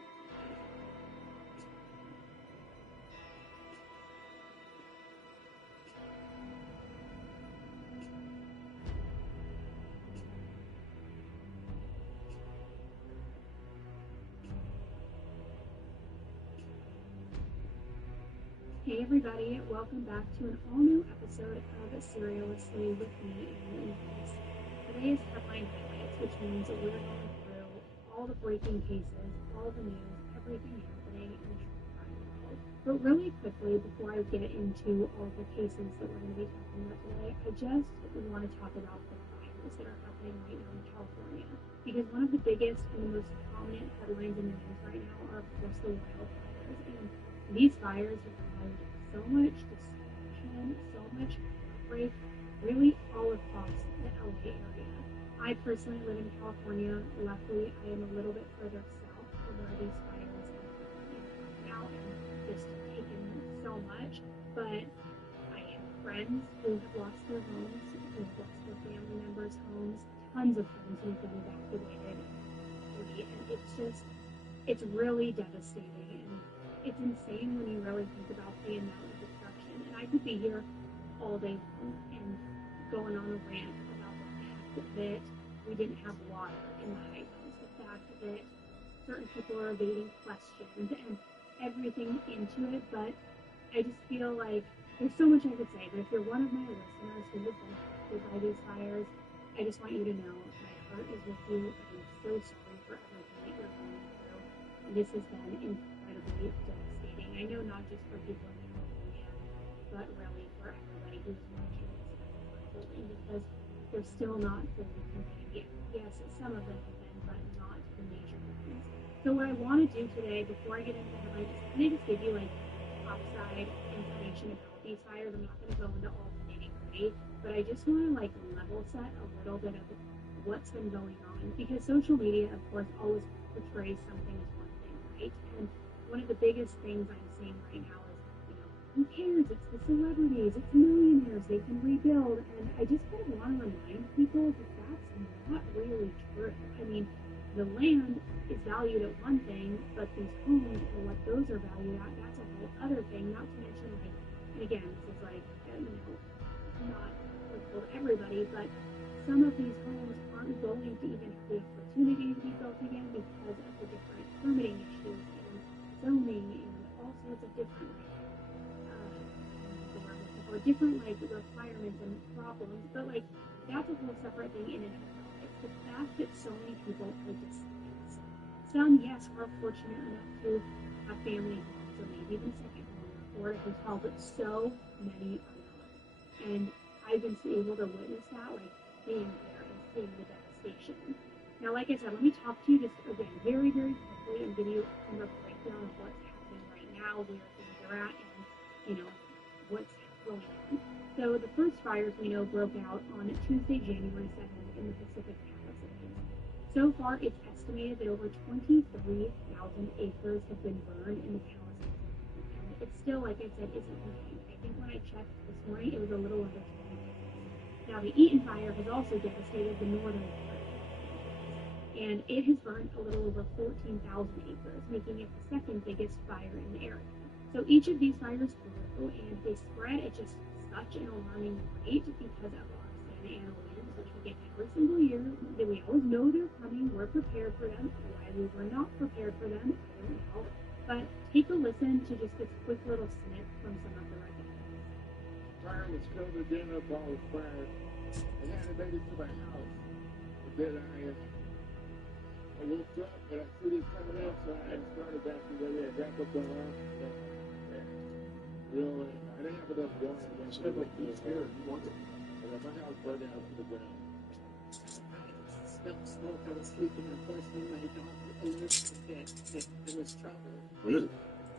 Hey everybody, welcome back to an all-new episode of Seriously with me, Amy Evans. Today's headline highlights, which means we're going through all the breaking cases, all the news, everything happening in the true crime world. But really quickly, before I get into all the cases that we're going to be talking about today, I just want to talk about the fires that are happening right now in California. Because one of the biggest and the most prominent headlines in the news right now are, of course, the wildfires. And these fires have caused so much destruction, so much heartbreak, really all across the LA area. I personally live in California. Luckily, I am a little bit further south from where these fires have out and just taken so much. But I have friends who have lost their homes, who have lost their family members' homes, tons of friends who've been evacuated. And it's really devastating. And it's insane when you really think about the amount of destruction. And I could be here all day long and going on a rant about the fact that we didn't have water in the Highlands, the fact that certain people are evading questions and everything into it. But I just feel like there's so much I could say. But if you're one of my listeners who has been affected by these fires, I just want you to know my heart is with you. I am so sorry for everything that you're going through. And this has been incredibly devastating. I know not just for people in California, but really for everybody who's watching this as it's unfolding, because they're still not fully contained yet. Yes, some of them have been, but not the major ones. So what I want to do today, before I get into the headlines, is kind of just give you like topside information about these fires. I'm not going to go into all the nitty-gritty, but I just want to like level set a little bit of what's been going on, because social media, of course, always portrays something as one thing, right? And one of the biggest things I'm seeing right now is, who cares? It's the celebrities, it's millionaires, they can rebuild. And I just kind of want to remind people that that's not really true. I mean, the land is valued at one thing, but these homes and what those are valued at, that's a whole other thing. Not to mention, like, and again, this is like, not applicable to everybody, but some of these homes aren't going to even have the opportunity to be built again because of the different permitting issues and zoning and all sorts of different requirements and problems. But like, that's a whole separate thing in and of itself. It's the fact that so many people are displaced. Some, yes, are fortunate enough to have family homes or maybe even a second home or a hotel, but so many are not. And I've been able to witness that, like being there and seeing the devastation. Now, like I said, let me talk to you just again very, very quickly and give you kind of a breakdown of what's happening right now, where things are at, and what's going on. So the first fires we know broke out on Tuesday, January 7th in the Pacific Palisades. So far, it's estimated that over 23,000 acres have been burned in the Palisades. And it's still, like I said, isn't contained. I think when I checked this morning, it was a little under 20 acres. Now, the Eaton fire has also devastated the northern part of the Palisades, and it has burned a little over 14,000 acres, making it the second biggest fire in the area. So each of these fires grew, and they spread at just such an alarming rate because of our Santa Ana winds, which we get every single year. That we always know they're coming, we're prepared for them. Why we were not prepared for them, I don't know. But take a listen to just this quick little snip from some of the residents. Fire was covered in up all the fire. And then it made it to my house. But then I woke up and I see it coming out, so I started back to where I got up the house. Really, I didn't have enough water. I was scared. And my house burned down to the ground. I smelled smoke. I was sleeping, and of course, when my dog alerted that there was trouble, Really?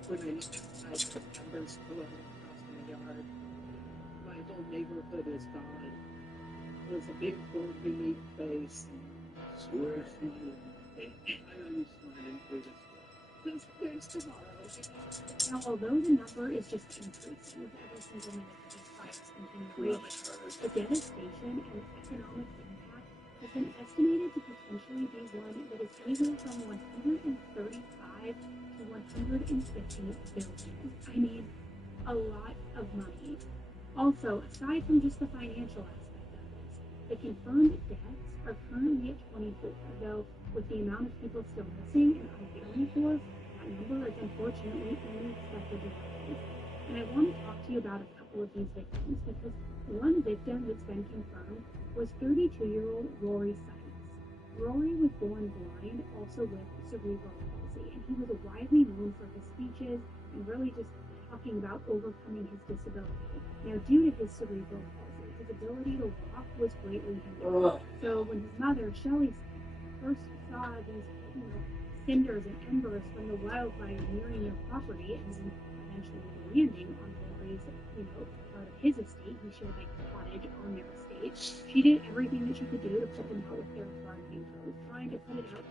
when I looked outside, embers blowing across my yard. My whole neighborhood is gone. It was a big, broken face. Swear to you. I know you smiling through this. Because there's tomorrow. Now, although the number is just increasing with every single minute that these fires continue raging, the devastation and economic impact has been estimated to potentially be one that is anywhere from 135 to 150 billion. I mean, a lot of money. Also, aside from just the financial aspect of this, the confirmed deaths are currently at 24, though with the amount of people still missing and unaccounted for, that number is unfortunately only expected to rise. And I want to talk to you about a couple of these victims, because one victim that's been confirmed was 32-year-old Rory Sykes. Rory was born blind, also with cerebral palsy, and he was widely known for his speeches and really just talking about overcoming his disability. Now, due to his cerebral palsy, his ability to walk was greatly hindered. So when his mother, Shelley Sykes, first saw these, cinders and embers from the wildfire nearing their property, and then eventually landing on Rory's, part of his estate, he shared like a cottage on their estate. She did everything that she could do to put them out with their gardening clothes, trying to put it out.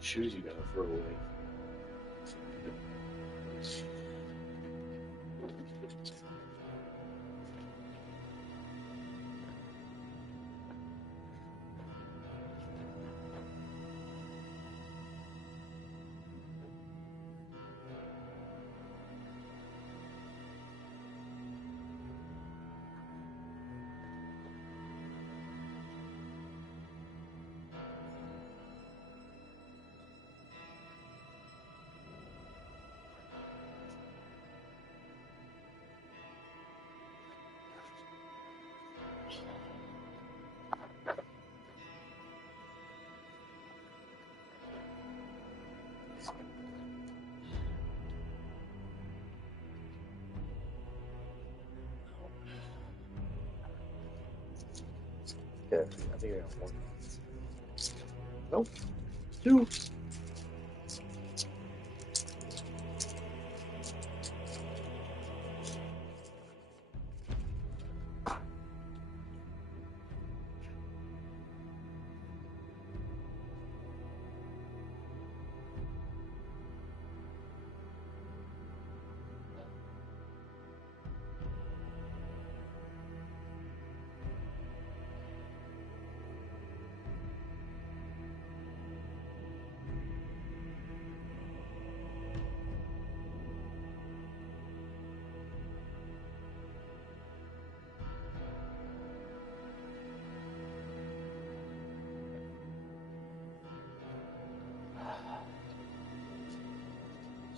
Shoes you gotta throw away. Okay, I think I got one. Nope. Two.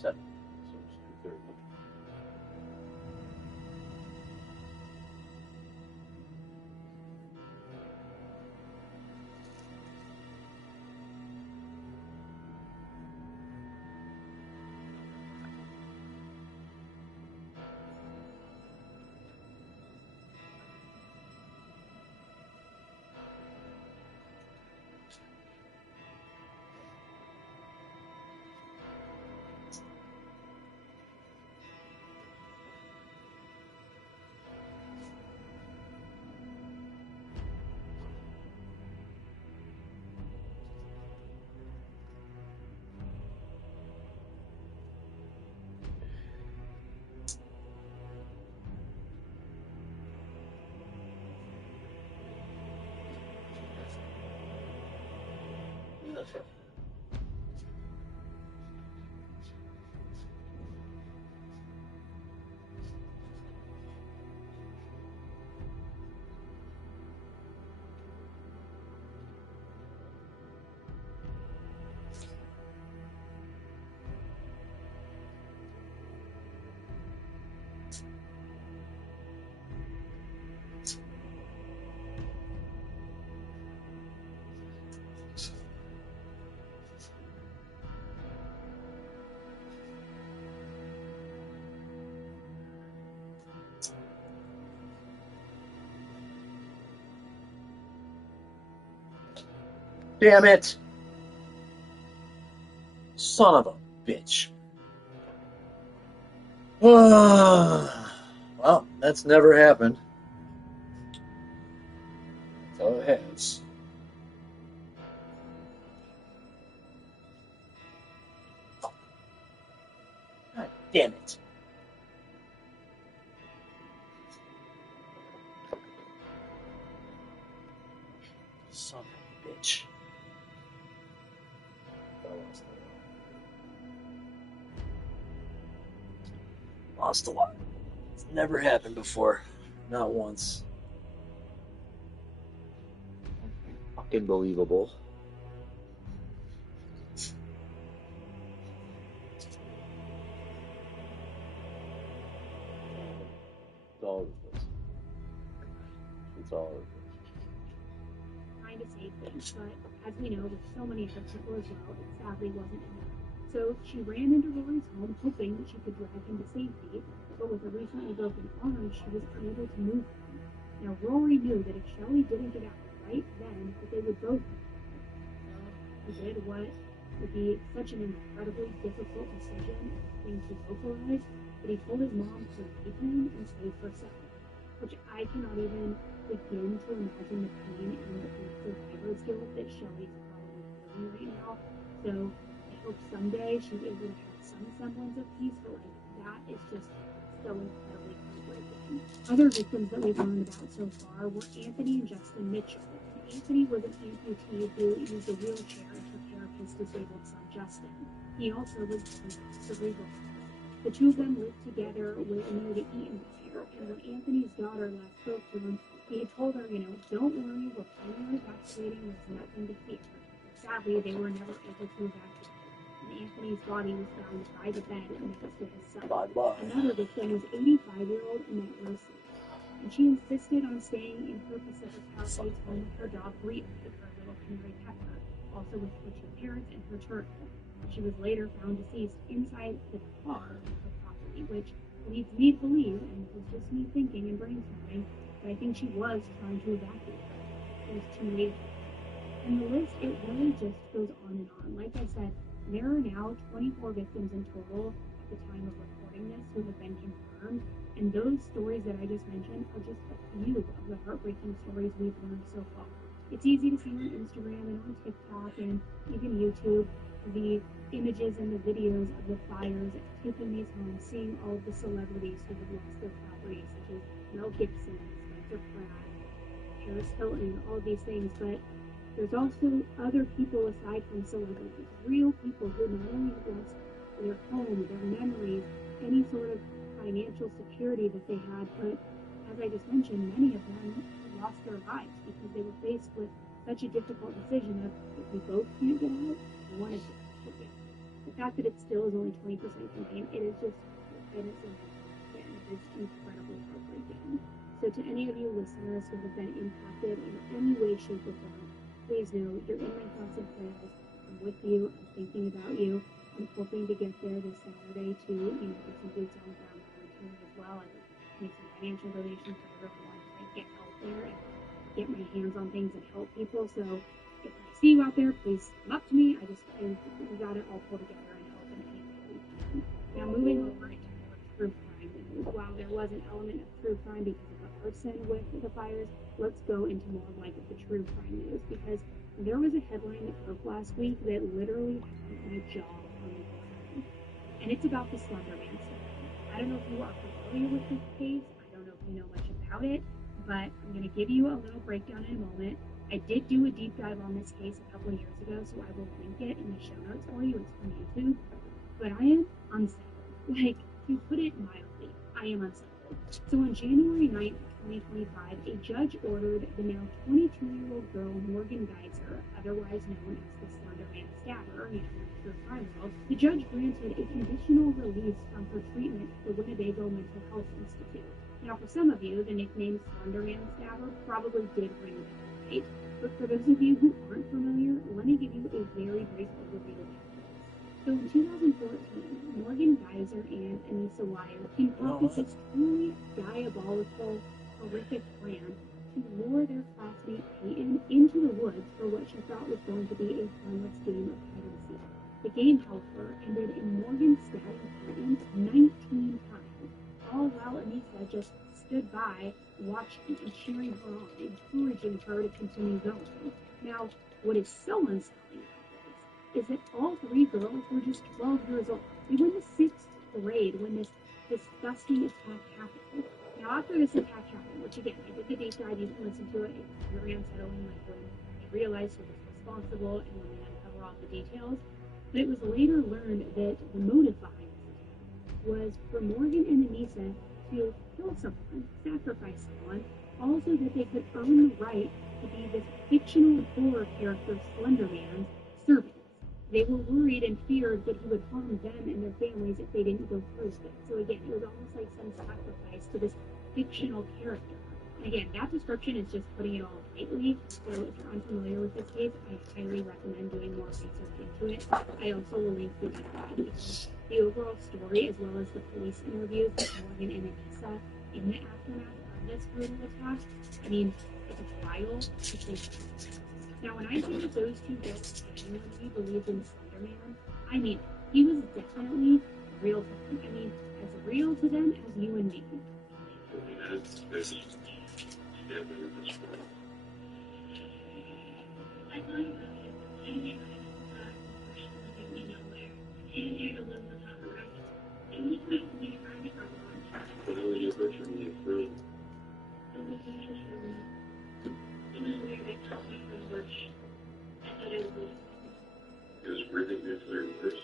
Seven. So it's 2:30. Damn it! Son of a bitch. Well, that's never happened. So it has. God damn it. Son of a bitch. Lost a lot. It's never happened before. Not once. Fucking believable. It's all of this. It's all of this. Trying to save things, but as we know, with so many other people as well, it sadly wasn't enough. So she ran into Rory's home, hoping that she could drag him to safety, but with a recently broken arm, she was unable to move him. Now, Rory knew that if Shelley didn't get out right then, that they would both be killed. He did what would be such an incredibly difficult decision thing to vocalize, but he told his mom to leave him and save herself, which I cannot even begin to imagine the pain and the survivor's guilt that Shelley's probably feeling right now. So I hope someday she's able to have some semblance of peace, but like that is just so incredibly heartbreaking. Other victims that we've learned about so far were Anthony and Justin Mitchell. Anthony was an amputee who used a wheelchair to take care of his disabled son Justin. He also was cerebral palsy. The two of them lived together near the Eaton fire, and when Anthony's daughter last spoke to him, he had told her, don't worry, we're planning on evacuating, there's nothing to fear. Sadly, they were never able to evacuate, and Anthony's body was found by the bed next to his son. Another victim was 85-year-old Annette Rossi, and she insisted on staying in her Pacific Palisades home with her dog Rio, her little canary Pepper, also with her two parents and her turtle. She was later found deceased inside the car of her property, which leads me to believe, and this is just me thinking and brainstorming, that I think she was trying to evacuate her. It was too late. And the list, it really just goes on and on. Like I said, there are now 24 victims in total at the time of recording this who have been confirmed, and those stories that I just mentioned are just a few of the heartbreaking stories we've learned so far. It's easy to see on Instagram and on TikTok and even YouTube the images and the videos of the fires taking these homes, seeing all of the celebrities who have lost their property, such as Mel Gibson, Spencer Pratt, Paris Hilton, all of these things, but there's also other people aside from celebrities, real people who not only have lost their home, their memories, any sort of financial security that they had, but as I just mentioned, many of them lost their lives because they were faced with such a difficult decision of if we both can't get out, one of us should get out. The fact that it still is only 20% contained, it is just, and it is incredibly heartbreaking. So to any of you listeners who have been impacted in any way, shape, or form, please know you're in my thoughts and prayers. I'm with you. I'm thinking about you. I'm hoping to get there this Saturday to, get some boots on the ground volunteering as well and make some financial donations for everyone to get out there and get my hands on things and help people. So if I see you out there, please come up to me. We got it all pulled together and help in any way we can. Now moving over into more true crime news. While there was an element of true crime because of the arson with the fires, let's go into more like the true crime news, because there was a headline that broke last week that literally had my jaw on the ground. And it's about the Slender Man story. I don't know if you are familiar with this case. I don't know if you know much about it, but I'm going to give you a little breakdown in a moment. I did do a deep dive on this case a couple of years ago, so I will link it in the show notes for you. It's from YouTube. But I am unsettled. Like, to put it mildly, I am unsettled. So on January 9th, 2025, a judge ordered the now 22-year-old girl Morgan Geyser, otherwise known as the Slender Man Stabber, her crime world, the judge granted a conditional release from her treatment at the Winnebago Mental Health Institute. Now, for some of you, the nickname Slender Man Stabber probably did ring a bell, right? But for those of you who aren't familiar, let me give you a very brief overview of the case. So in 2014, Morgan Geyser and Anissa Wire concocted this truly diabolical, horrific plan to lure their classmate Peyton into the woods for what she thought was going to be a harmless game of hide and seek. The game, however, ended in Morgan stabbing Peyton 19 times, all while Anissa just stood by, watching and cheering her on, encouraging her to continue going. Now, what is so unsettling about this is that all three girls were just 12 years old. They were in the 6th grade when this disgusting attack happened. Now, after this attack happened, which again, I did the deep dive, you can listen to it, it's very unsettling, like when they realized who was responsible and when they uncover all the details. But it was later learned that the motive behind this attack was for Morgan and Anissa to kill someone, sacrifice someone, also that they could earn the right to be this fictional horror character Slender Man's servants. They were worried and feared that he would harm them and their families if they didn't go through with it. So again, it was almost like some sacrifice to this fictional character. And again, that description is just putting it all lightly. So if you're unfamiliar with this case, I highly recommend doing more research into it. I also will link the deep dive because the overall story, as well as the police interviews with Morgan and Anissa in the aftermath of this brutal attack, I mean, it's a trial to say the least. Now, when I say that those two girls genuinely believed in Slender Man, I mean, he was definitely real to them. I mean, as real to them as you and me. you to live without Christ. And he couldn't be friends for long. But how would you hurt your new friend? It was interesting. In a way, they taught me so much. I thought it was It was really nuclear first.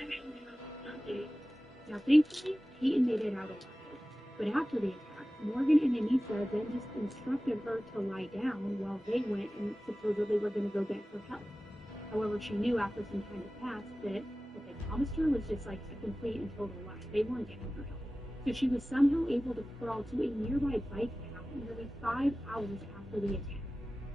actually not they. Now, thankfully, Peyton made it out alive. But after the attack, Morgan and Anissa then just instructed her to lie down while they went and supposedly were going to go get her help. However, she knew after some time had passed that what they promised her was just like a complete and total lie. They weren't getting her help. So she was somehow able to crawl to a nearby bike path nearly 5 hours after the attack.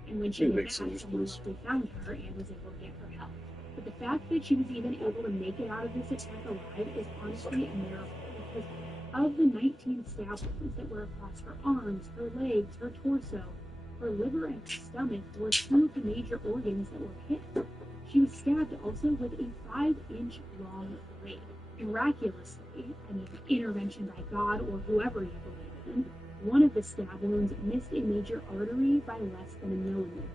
And when she did that, someone luckily found her and was able to get her help. But the fact that she was even able to make it out of this attack alive is honestly a miracle, because of the 19 stab wounds that were across her arms, her legs, her torso, her liver and stomach were two of the major organs that were hit. She was stabbed also with a 5-inch long blade. Miraculously, intervention by God or whoever you believe in, one of the stab wounds missed a major artery by less than a millimeter.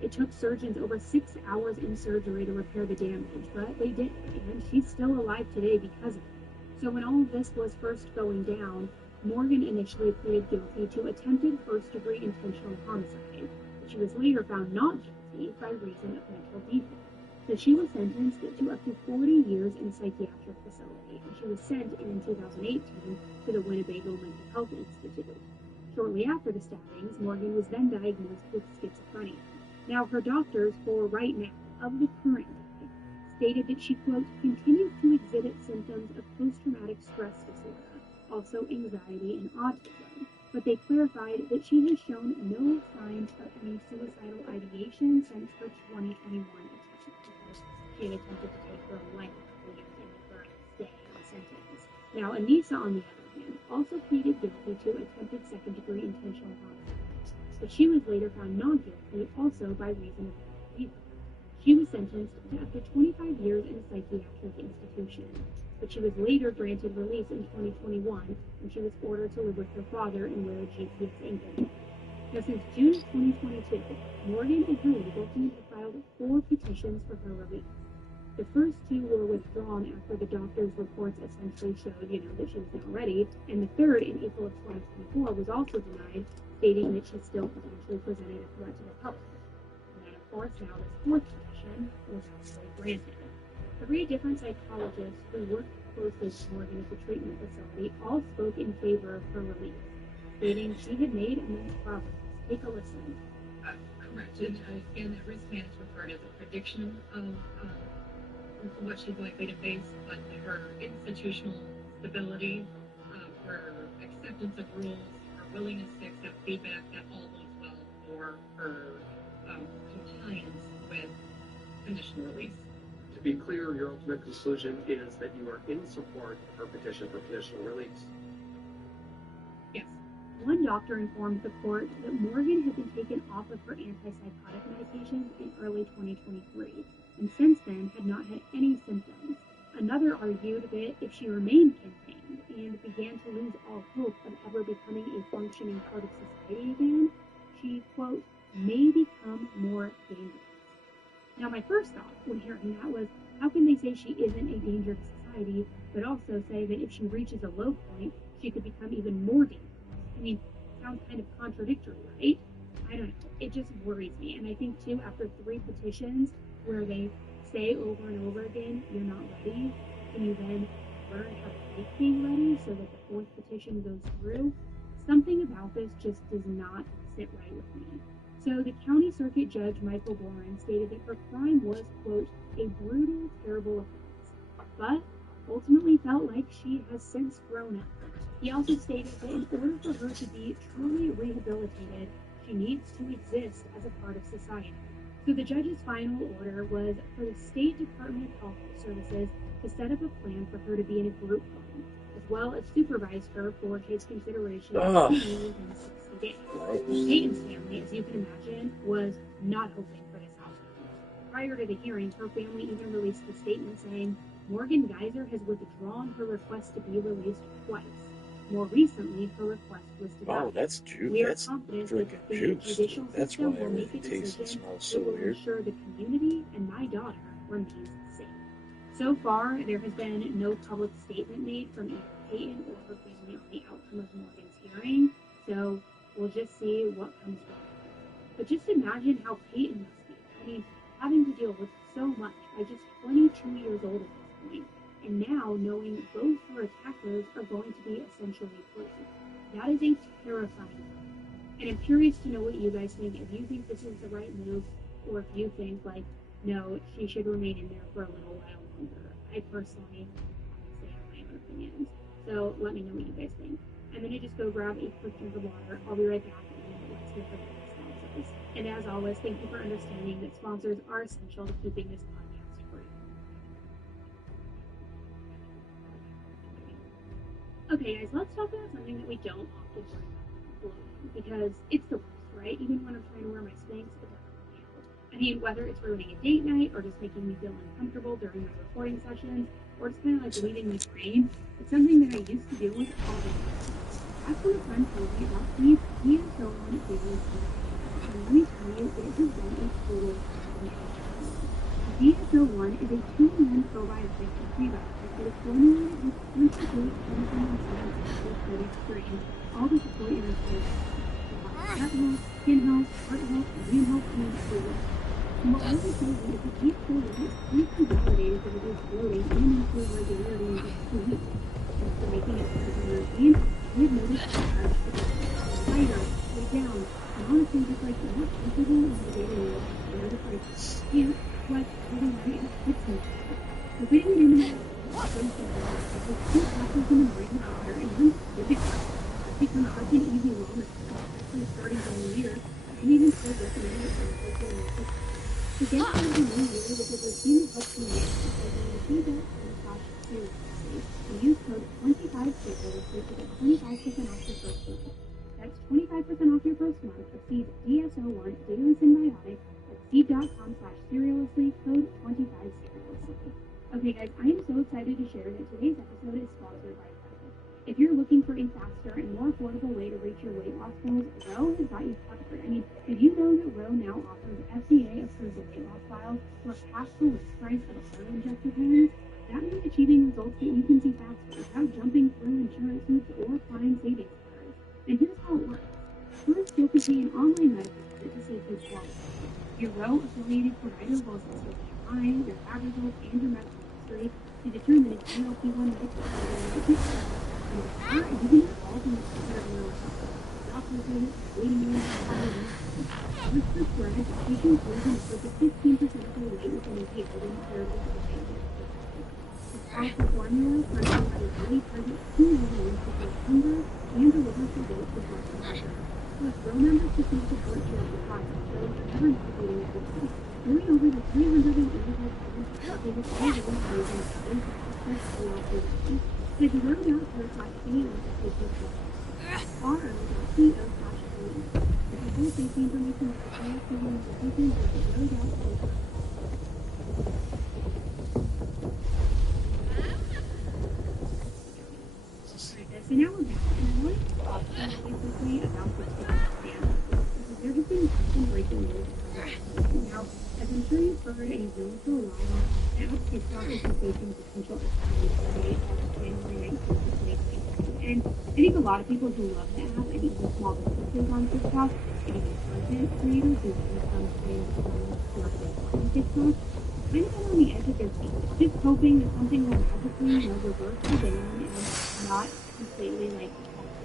It took surgeons over 6 hours in surgery to repair the damage, but they did, and she's still alive today because of it. So when all of this was first going down, Morgan initially pleaded guilty to attempted first-degree intentional homicide, but she was later found not guilty by reason of mental defect. So she was sentenced to up to 40 years in a psychiatric facility, and she was sent in 2018 to the Winnebago Mental Health Institute. Shortly after the stabbings, Morgan was then diagnosed with schizophrenia. Now, her doctors, for right now, of the current day, stated that she, quote, continued to exhibit symptoms of post-traumatic stress disorder, also anxiety and autism, but they clarified that she has shown no signs of any suicidal ideation since her 2021 attempt, because she had attempted to take her own life in her stay and sentence. Now, Anissa, on the other hand, also pleaded guilty to attempted second-degree intentional homicide, but she was later found not guilty also by reason of mental defect. She was sentenced to up to 25 years in a psychiatric institution, but she was later granted release in 2021 when she was ordered to live with her father and wear a GPS ankle. Now, since June of 2022, Morgan and her legal team have filed 4 petitions for her release. The first 2 were withdrawn after the doctor's reports essentially showed, that she was now ready, and the third, in April of 2024, was also denied, stating that she still potentially presented a threat to the public. And then, of course, now this 4th petition was actually granted. 3 different psychologists who worked closely with Morgan at the treatment facility all spoke in favor of her release, stating she had made immense progress. Take a listen. Correct. And again, that risk man is referred as a prediction of what she's likely to face, but her institutional stability, her acceptance of rules, her willingness to accept feedback, that all bodes well for her compliance with conditional release. To be clear, your ultimate conclusion is that you are in support of her petition for conditional release. Yes. One doctor informed the court that Morgan had been taken off of her antipsychotic medications in early 2023, and since then had not had any symptoms. Another argued that if she remained contained and began to lose all hope of ever becoming a functioning part of society again, she, quote, may become more dangerous. Now, my first thought when hearing that was, how can they say she isn't a danger to society, but also say that if she reaches a low point, she could become even more dangerous? I mean, sounds kind of contradictory, right? I don't know. It just worries me. And I think, too, after 3 petitions where they say over and over again, you're not ready, can you then learn how to fake being ready so that the 4th petition goes through? Something about this just does not sit right with me. So the county circuit judge, Michael Boren, stated that her crime was, quote, a brutal, terrible offense, but ultimately felt like she has since grown up. He also stated that in order for her to be truly rehabilitated, she needs to exist as a part of society. So the judge's final order was for the State Department of Health Services to set up a plan for her to be in a group home, as well as supervise her for his consideration of within 60 days. Peyton's family, as you can imagine, was not hoping for this outcome. Prior to the hearing, her family even released a statement saying Morgan Geyser has withdrawn her request to be released twice. More recently, her request was denied. Oh, that's juice. We are That's confident freaking that the juice. judicial That's system why will make a everything tastes and decision smells that so will weird. ensure the community and my daughter remains safe. So far, there has been no public statement made from either Peyton or her family on the outcome of Morgan's hearing, so we'll just see what comes from it. But just imagine how Peyton must be. I mean, having to deal with so much by just 22 years old at this point, and now knowing both her attackers are going to be essentially free. That is a terrifying thing. And I'm curious to know what you guys think, if you think this is the right move, or if you think, like, no, she should remain in there for a little while longer. I personally obviously have my own opinions. So let me know what you guys think. I'm going to just go grab a quick drink of water. I'll be right back, and let's hear from the sponsors. And as always, thank you for understanding that sponsors are essential to keeping this podcast free. Okay, guys, let's talk about something that we don't often bring up, because it's the worst, right? Even when I'm trying to wear my Spanx, it doesn't really help. I mean, whether it's ruining a date night, or just making me feel uncomfortable during my recording sessions, or just kind of like leaving me drained, it's something that I used to deal with all the time. That's when a friend told me about these DSO1 dailies. And let me tell you, it has been a total DSO1 is a 2-in-1 probiotic and prebiotic that is formulated with concentrated chemical and study strains, all to support your gut health, skin health, heart health, immune health, and food. And what really tells me is that DSO1 is clinically validated that it is bloating and improve regularity in just 2 weeks. And for making it part of your routine, we have noticed that it has to lighter, lay down, and honestly just like more comfortable in the daily world. And just like can't sweat, getting right, and fits me. So putting it in the so simple. It's 2 capsules in the morning with water, and once you get it, it's become such an easy wellness tool, especially starting from the year. And even still recommend it for the local market. To get started in the new year with a routine that helps you manage the cycle of pt9 and use code 25SERIOUSLY to get 25% off your first month. That's 25% off your first month of Seed's DSO1 Daily Symbiotic at seed.com/seriously, code 25seriously. Okay guys, I am so excited to share that today's episode is sponsored by Row. If you're looking for a faster and more affordable way to reach your weight loss goals, Row has got you covered. I mean, did you know that Row now offers FDA-approved weight loss files for half the list price of auto-injector pens? That means achieving results that you can see faster without jumping through insurance hoops or applying savings cards. And here's how it works. First, you'll complete an online medical visit to see if you qualify. Your Row-affiliated provider will assess your BMI, your lab results, and your medical history to determine if GLP-1 medication is right for you. And with that, you can involve in the care of your health. Doctor visits, waiting rooms, and all of this. Once prescribed, patients lose an up to 15% of their weight within a year when paired with the advantage. This powerful formula targets by your body targets key hormones to build hunger and deliver for weight without pressure. Plus, Row members receive support throughout the process, so you're never navigating it alone. Join over the 385,000 participating all women using studies of access to GLP-1. Visit row.co/seriously. For full safety information about GLP-1 medications, visit row.co/. So now we're back, and I wanted to talk really quickly about the TikTok ban, because there has been some breaking news. Now, as I'm sure you've heard and you've known for a while, the app TikTok has been facing potential expiration date of January 19th, 2022. And I think a lot of people who love the app, and even small businesses on TikTok, and even content creators who want to come and directly on TikTok, kind of been on the edge of their seat, just hoping that something will magically, reverse the ban and not completely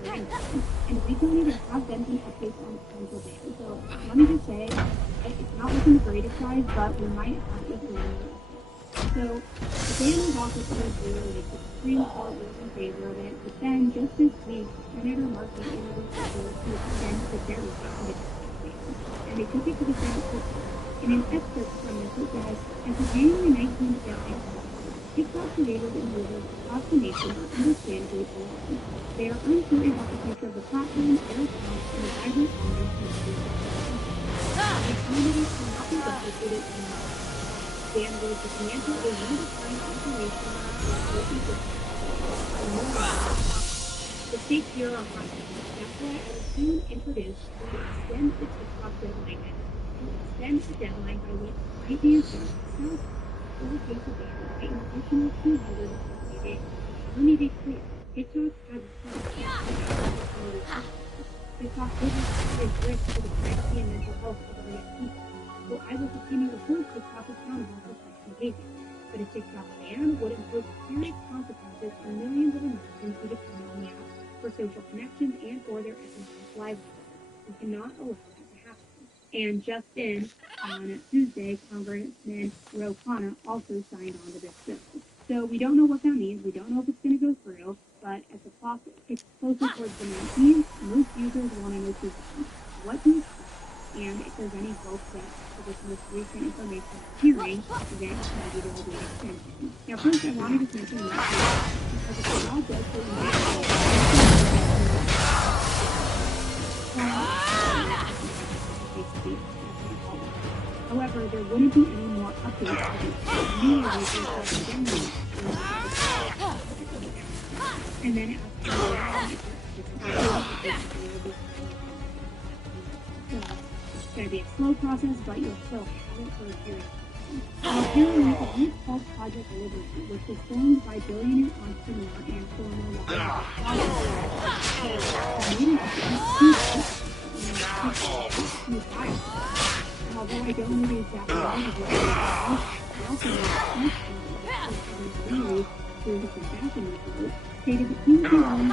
and recently there have been some updates on the potential ban. So let me just say, it's not looking the greatest guys, but we might have a preliminary update. So the ban was also put through, the Supreme Court ruled in favor of it, but then just this week, Senator Murphy introduced a bill to extend the deadline for the TikTok ban, and they took it to the Senate quickly. In an excerpt from this, it says, as the January 19th deadline TikTok creators and users across the nation are understandably alarmed. They are uncertain about the future of the platform, their accounts, and the vibrant commerce and community. These communities cannot be replicated anymore. Dan was the financial or undefined information for the stakes here are high. That's why I will soon introduce to extend the TikTok deadline by which might be a self will face a ban by an additional 260 days. Let me be clear. TikTok has a ton of TikTok poses serious risk to the privacy and mental health of our young people. So I will continue to hold TikTok accountable for such behavior. But a TikTok ban would impose serious consequences for millions of Americans who depend on the app for social connections and for their economic livelihood. We cannot allow that to happen. And just in, on Tuesday, Congressman Ro Khanna also signed on to this bill. So we don't know what that means. We don't know if it's going to go through. But as the clock ticks closer towards the 19th, most users want to know two things. What do you expect? And if there's any hope that for this most recent information we're hearing, then maybe there will be an extension. Now, first, I wanted to mention that because if the law does go into however, there wouldn't be any more updates to this new releases and then it's going to be a slow process, but you'll still have it for a period of time. Apparently, a group called Project Liberty, which was formed by billionaire entrepreneur and former although I don't know the exact name of it, I also know that through the backing report, stated that he was the one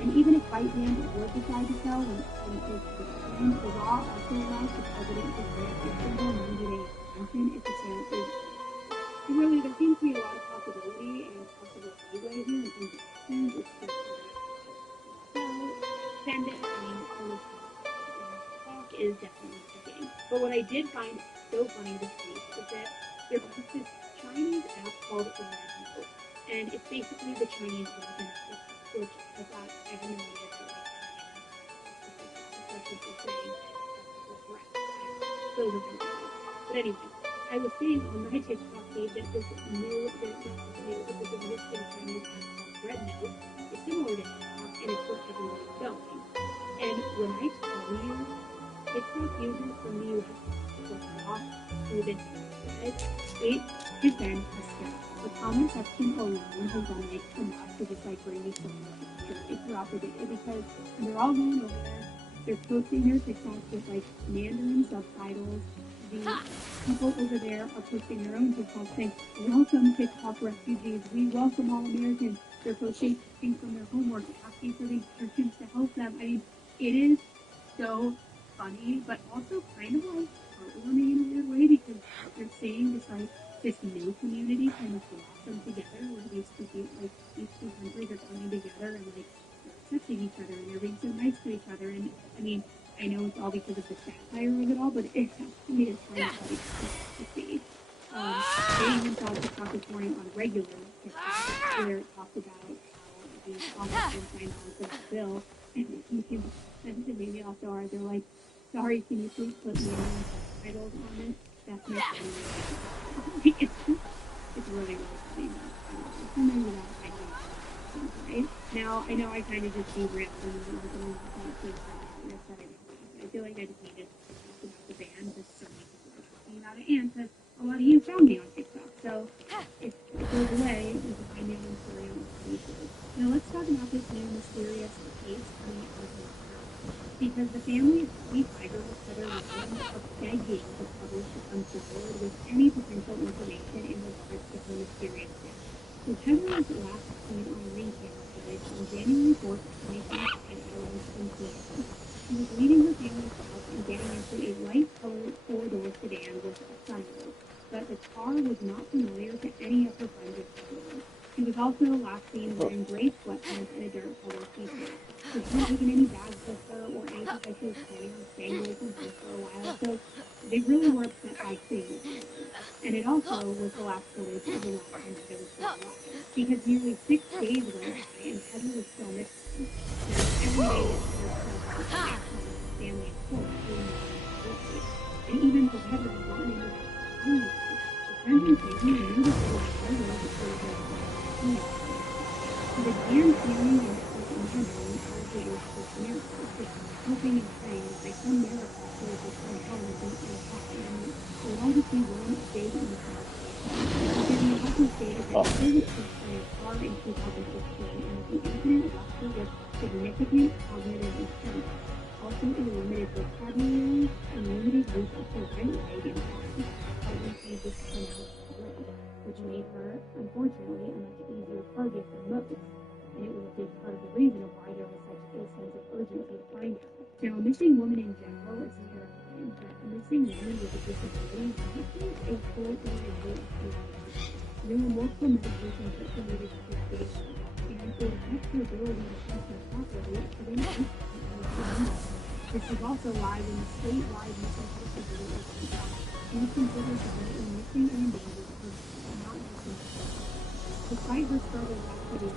and even if ByteDance would decide to sell when it's the law also allows the president to grant a single 90-day extension if the sale is. And really, there seems to be a lot of possibility and possible leeway here in terms of options. It's just send it. I mean, talk is definitely ticking. But what I did find so funny this week is that there was this Chinese app called Red, and it's basically the Chinese version of TikTok, which I thought I had no idea that especially for saying so but anyway, I was seeing on my TikTok feed that this new existing Chinese app called Red is similar to TikTok, and it's what everyone's going. And when I tell you, TikTok users from the US were lost through this website, it has been hysterical. The comment section alone has been like enough to just like bring me so much joy throughout the day because they're all going over there. They're posting their TikToks with like Mandarin subtitles. The people over there are posting their own TikToks saying, "Welcome TikTok refugees. We welcome all Americans." They're posting things from their homework, asking for these Christians to help them. I mean, it is so funny, but also kind of like heartwarming in a weird way because they're seeing this new community kind of blossom together where these two countries are coming together and like accepting each other and they're being so nice to each other. And I mean, I know it's all because of the satire of it all, but it to me is kind of funny to see. They even saw TikTok this morning on regular TikTok where it talked about how the Congress signed on to that bill, and to me also are they're like, "Sorry, can you please put Mandarin subtitles on it?" That's my family. It's really funny. So maybe that I think, right? Now I know I kind of just derailed and I feel like I just needed to talk about the band because so many people are talking about it, and because a lot of you found me on TikTok. So if it goes away, you can find me on Instagram or Facebook. Now let's talk about this new mysterious case coming out of North Carolina. Because the family of 25-year-old Heather Williams are begging the public to come forward with any potential information in regards to her mysterious death. So Heather was last seen on ring camera footage on January 4th, 2025 at around 10 p.m. She was leaving her family's house and getting into a light-colored four-door sedan with a sunroof, but the car was not familiar to any of her friends or family. She was also last seen wearing gray sweatpants and a dark-colored t-shirt. She hadn't taken any bags with her or anything like she was planning on staying away from home for a while, so they really were upset by seeing this. And it also was the last footage of the last time Heather was still alive. because nearly 6 days went by and Heather was still missing. Now, every day that Heather still hadn't come home, the family, of course, grew more and more worried. And even though Heather had gotten into that family, the friends and family knew that there was no way that they were going to continue. So they began planning and imagining all of the worst-case scenarios, just hoping and praying that by some miracle she would return home and be unharmed. And it would all just be one big misinformation. Vivian also stated that Heather was transferring a car in 2015 and that the incident left her with significant cognitive impairment. Also, a limited vocabulary and limited use of her right leg and arm, causing her to come out of the road, which made her, unfortunately, a much easier target than most. And it was a big part of the reason of why there was such a sense of urgency to find her. Now, a missing woman in general is terrifying, but a missing woman with a disability is a full individual experience. There were multiple medications that she needed to take daily, and it would affect her ability to function properly if she didn't take them. This was also why when the statewide missing persons rule was passed, she was considered to be a missing and endangered person, not just a missing person. Despite her struggles after the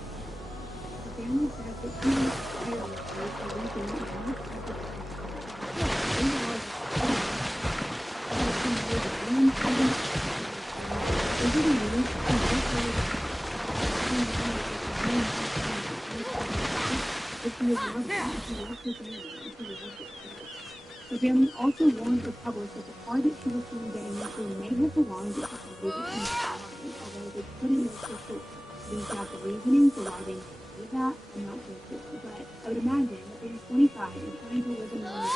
the family says that she was tirelessly for reaching as much effort as the family also warned the public that the car that she was seen getting into may have belonged to somebody that she never mind, although they couldn't know for sure. These got the reasoning for why they might do that, I'm not so sure. But I would imagine that being 25 and trying to live in one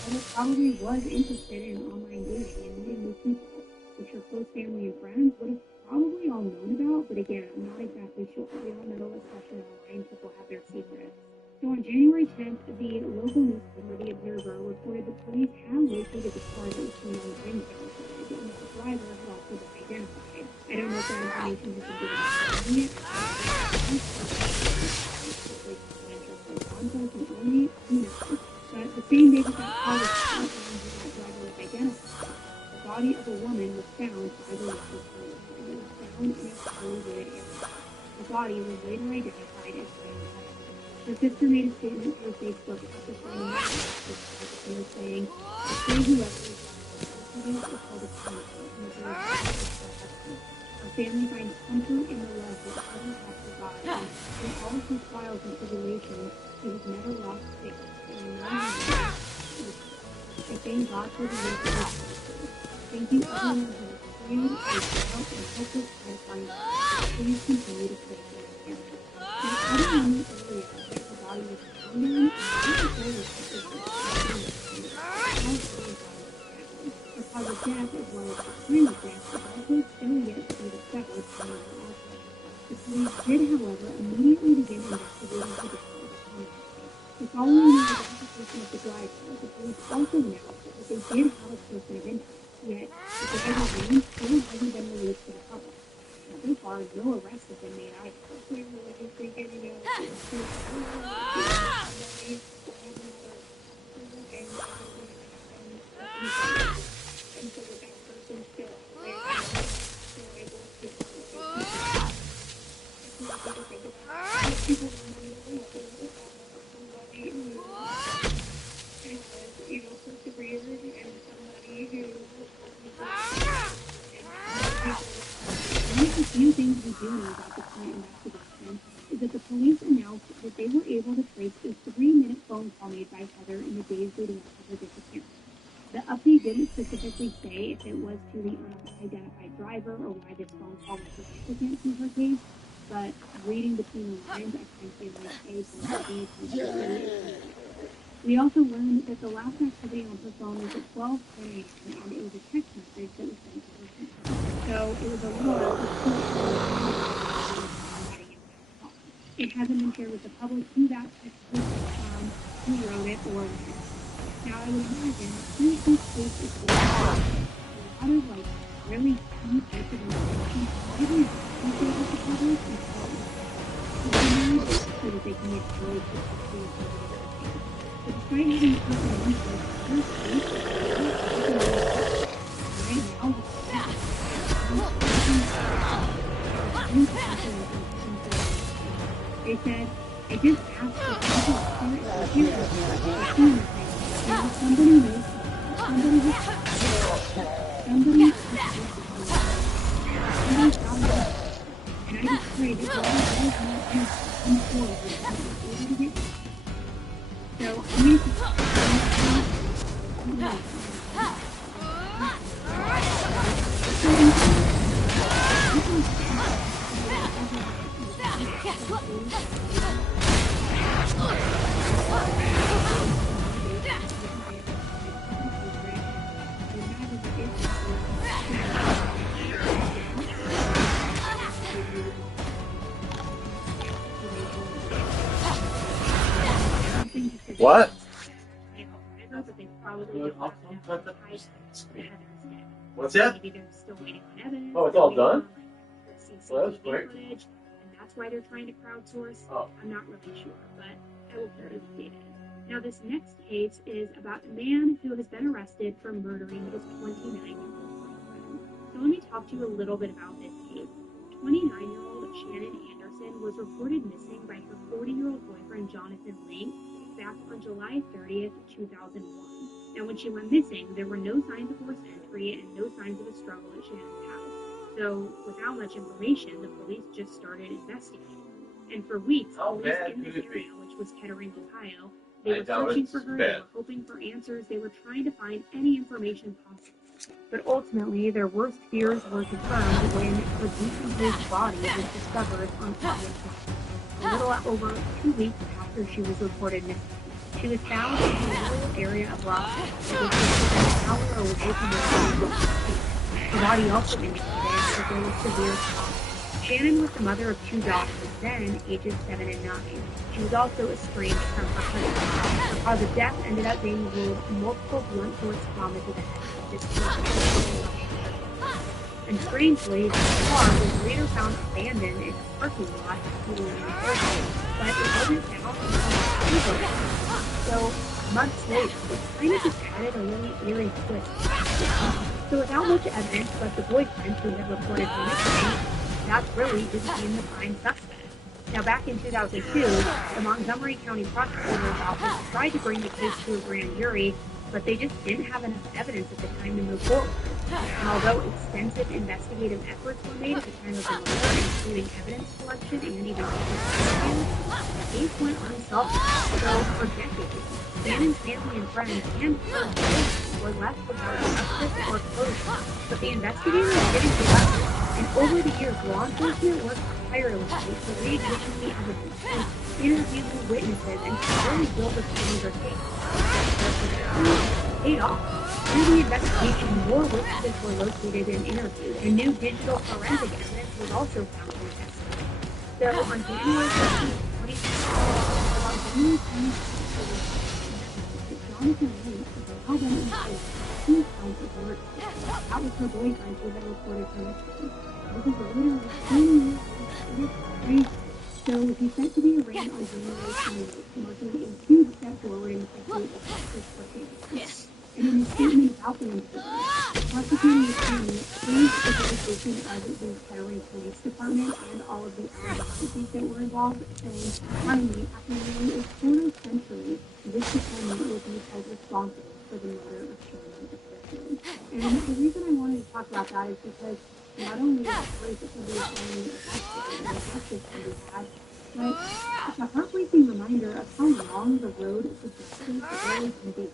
Heather probably was interested in online dating and meeting new people, which her close family and friends would have probably all known about, but again, I'm not exactly sure. We all know, especially online, people have their secrets. So on January 10th, the local newspaper, The Observer, reported the police had located the car that was seen on the ring camera footage, and that the driver had also been identified. I don't know if that information has been given to the yet. And only who knows. But the same day that that car was found and that driver was identified, the body of a woman was found by the local police, and it was found in a poorly wooded area. The body was later identified as Diane Heather. Her sister made a statement to her Facebook after finding out and was saying, "I say whoever is lying is called a chemical, and the jury Our family finds comfort in the love that Heather had for God, and in all of her trials and tribulations, she has never lost faith, and I know I thank God for the years that He's given. Thank you everyone who has prayed, reached out, and helped us try to find her. Please continue to pray for my family." Now, Heather knew earlier that her body was found in, and not necessarily the cause of death as well as the time of death is also still yet to be discovered by the authorities. The police did, however, immediately begin investigating her death as a homicide. So following the identification of the driver, the police also announced that they did have a person of interest, yet the driver's name still hasn't been released to the public. And so far, no arrests have been made either. We were just thinking, and so that that person's still out there, still able to people remember somebody who has, persevered and somebody who one of the few things we do know about the current investigation is that the police announced that they were able to trace a 3-minute phone call made by Heather in the days leading up to her disappearance. The update didn't specifically say if it was to the unidentified driver or why this phone call was significant to her case, but reading between the lines, I kind of feel like we also learned that the last activity on her phone was at 12:10 a.m. and it was a text message that was sent to her phone. So it was a lot It hasn't been shared with the public who that text was from, who wrote it, or when. Now, I would imagine that since this case is a lot of really key types of information, maybe it's share with the public so that they can make really quick decisions. But despite having personal interest, this case right now They said, I just asked for people to share it with you. Somebody knows somebody has somebody has somebody found it. And I just pray that God knows me come forward and be able to get so I'm going What? What's that? Oh, it's all done? Well, that's quick. And that's why they're trying to crowdsource. Oh. I'm not really sure, but I will keep it updated. Now, this next case is about a man who has been arrested for murdering his 29-year-old girlfriend. So let me talk to you a little bit about this case. 29-year-old Shannon Anderson was reported missing by her 40-year-old boyfriend Jonathan Link back on July 30th, 2001. Now, when she went missing, there were no signs of forced entry and no signs of a struggle at Shannon's house. So, without much information, the police just started investigating. And for weeks, police in this area, which was Kettering, Ohio, they were searching for her, they were hoping for answers, they were trying to find any information possible. But ultimately, their worst fears were confirmed when her decomposed body was discovered on August 9th, a little over 2 weeks after she was reported missing. She was found in a rural area of Rockford, which was within an hour away from the city. Her body also indicated that there was severe trauma. Shannon was the mother of 2 daughters, then ages 7 and 9. She was also estranged from her husband. Her cause of death ended up being ruled multiple blunt force trauma to the head. And strangely, the car was later found abandoned in a parking lot at the airport, but it wasn't found until October. So, months later, it kind of just added a really eerie twist. So without much evidence but the boyfriend who had reported her missing, that really didn't seem the prime suspect. Now back in 2002, the Montgomery County Prosecutor's Office tried to bring the case to a grand jury, but they just didn't have enough evidence at the time to move forward. And although extensive investigative efforts were made at the time of the murder, including evidence collection and even interviews, the case went unsolved. So for decades, Shannon's family and friends and her boyfriend were left without justice or closure. But the investigators didn't give up, and over the years, law enforcement worked tirelessly to re-examine the evidence, interview witnesses, and slowly build a stronger case. Paid off. Through the investigation, more witnesses were located and interviewed, and new digital forensic evidence was also found and tested. So on January 15, 2020, Jonathan Link was held in place 2 counts of murder. That was her boyfriend who had reported her missing. This is literally 2 years later. So he set to be arraigned on January 28th, marking a huge step forward in the pursuit of justice for Shannon. And in his statement about the incident, the prosecuting attorney praised the dedication of the Kettering Police Department and all of the other agencies that were involved, saying, finally, after nearly a quarter century, this department will be held responsible for the murder of Shannon Anderson. And the reason I wanted to talk about that is because not only is it great that somebody is finally arrested and justice can be had, but it's a heartbreaking reminder of how long the road to justice really can be.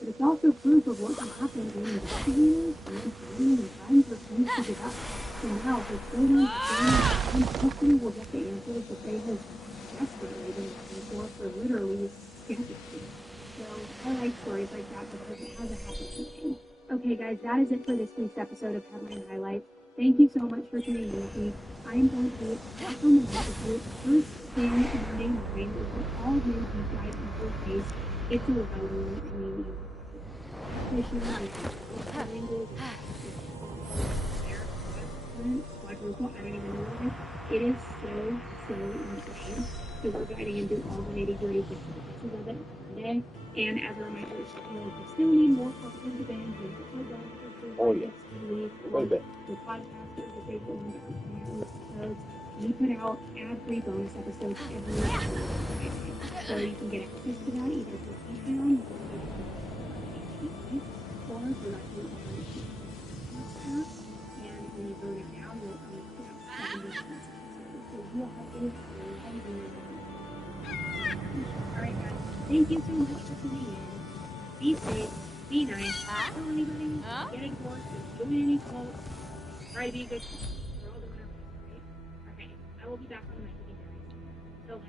But it's also proof of what can happen when investigators and family and friends refuse to give up. So now, for children, families, and hopefully will get the answers that they have desperately been looking for literally decades. So I like stories like that because it has a happy ending. Okay, guys, that is it for this week's episode of Headline Highlights. Thank you so much for tuning in with me. I am going to be back on the night with you first thing Monday morning with an all-new deep dive into a case. It's a rebellion. I mean, quadruple, I don't even know what it is. It is so insane. So we're diving into all the nitty-gritty bits and pieces of it Monday. And as a reminder, if you still need more questions of bands, do not put down for free. Oh, yeah. The podcast is a big one. Episodes. We put out ad-free bonus episodes every Friday. So you can get access to that either through Patreon or directly on the podcast. And when you burn it down, you'll only put out 70 bonus episodes. So you'll have those amazing. Alright guys, thank you so much for tuning in. Be safe, be nice, tell anybody, get a divorce, join any cult, try to be a good cult. We're all doing our best, right? Okay, I will be back on the mic with you very soon. Till then.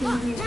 One of these.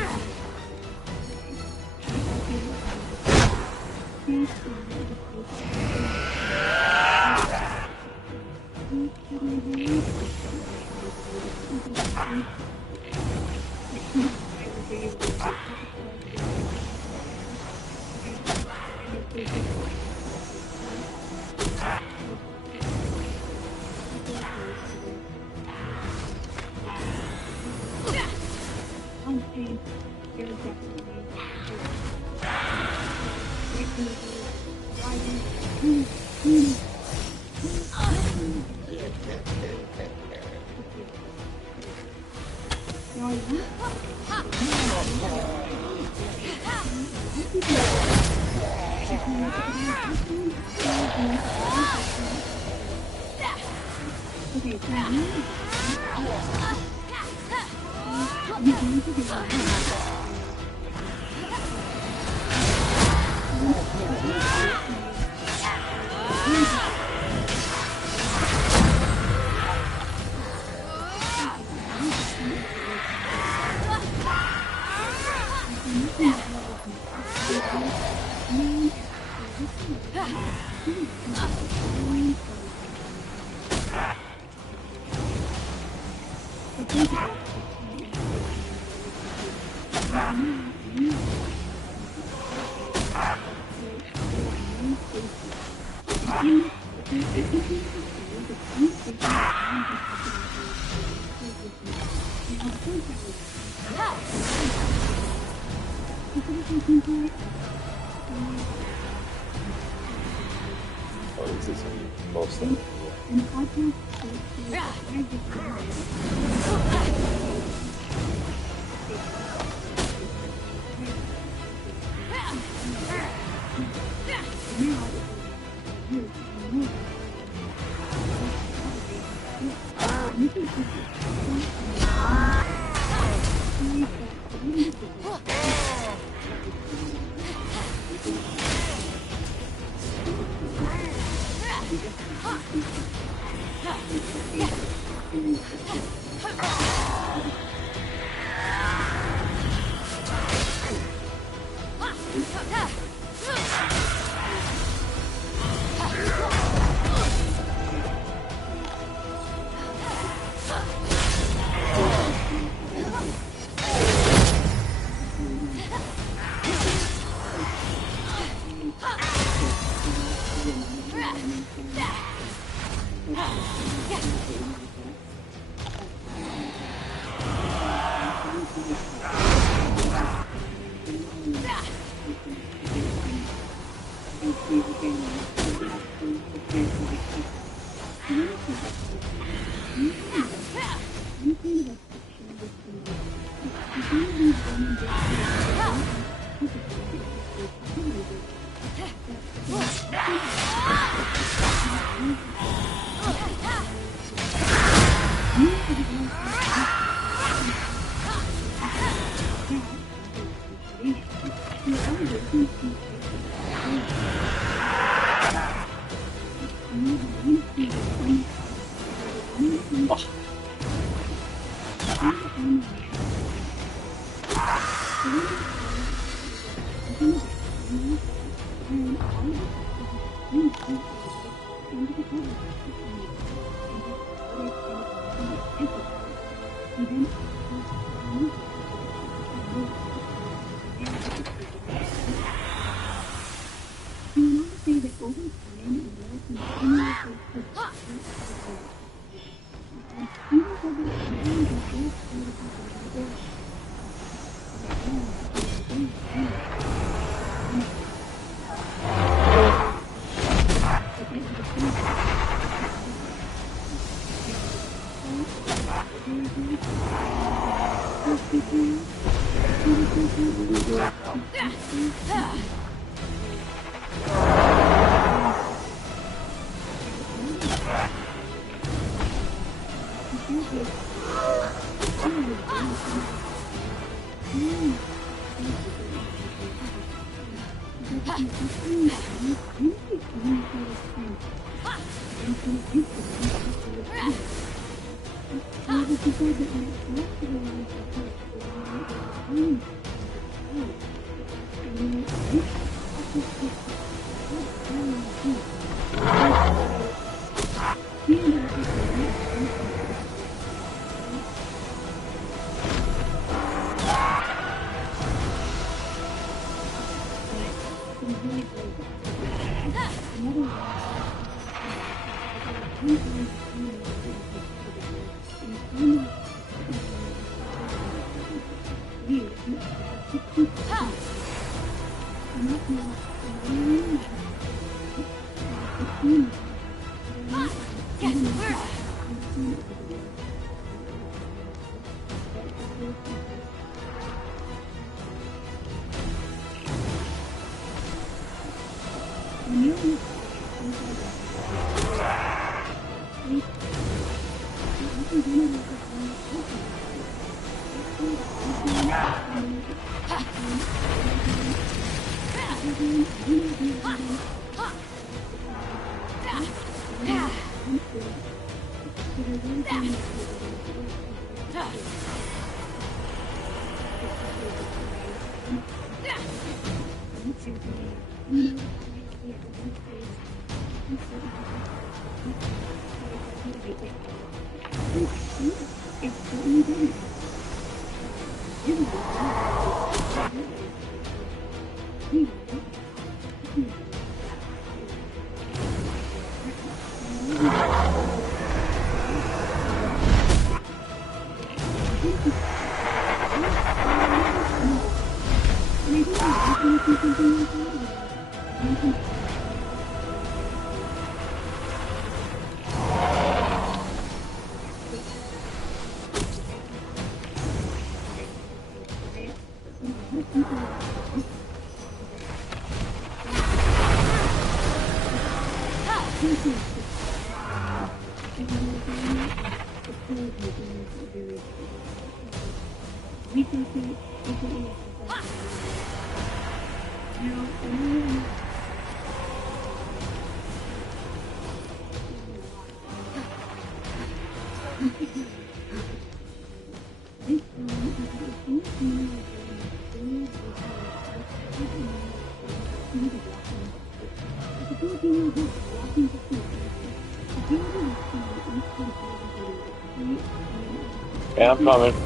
Yeah, I'm coming.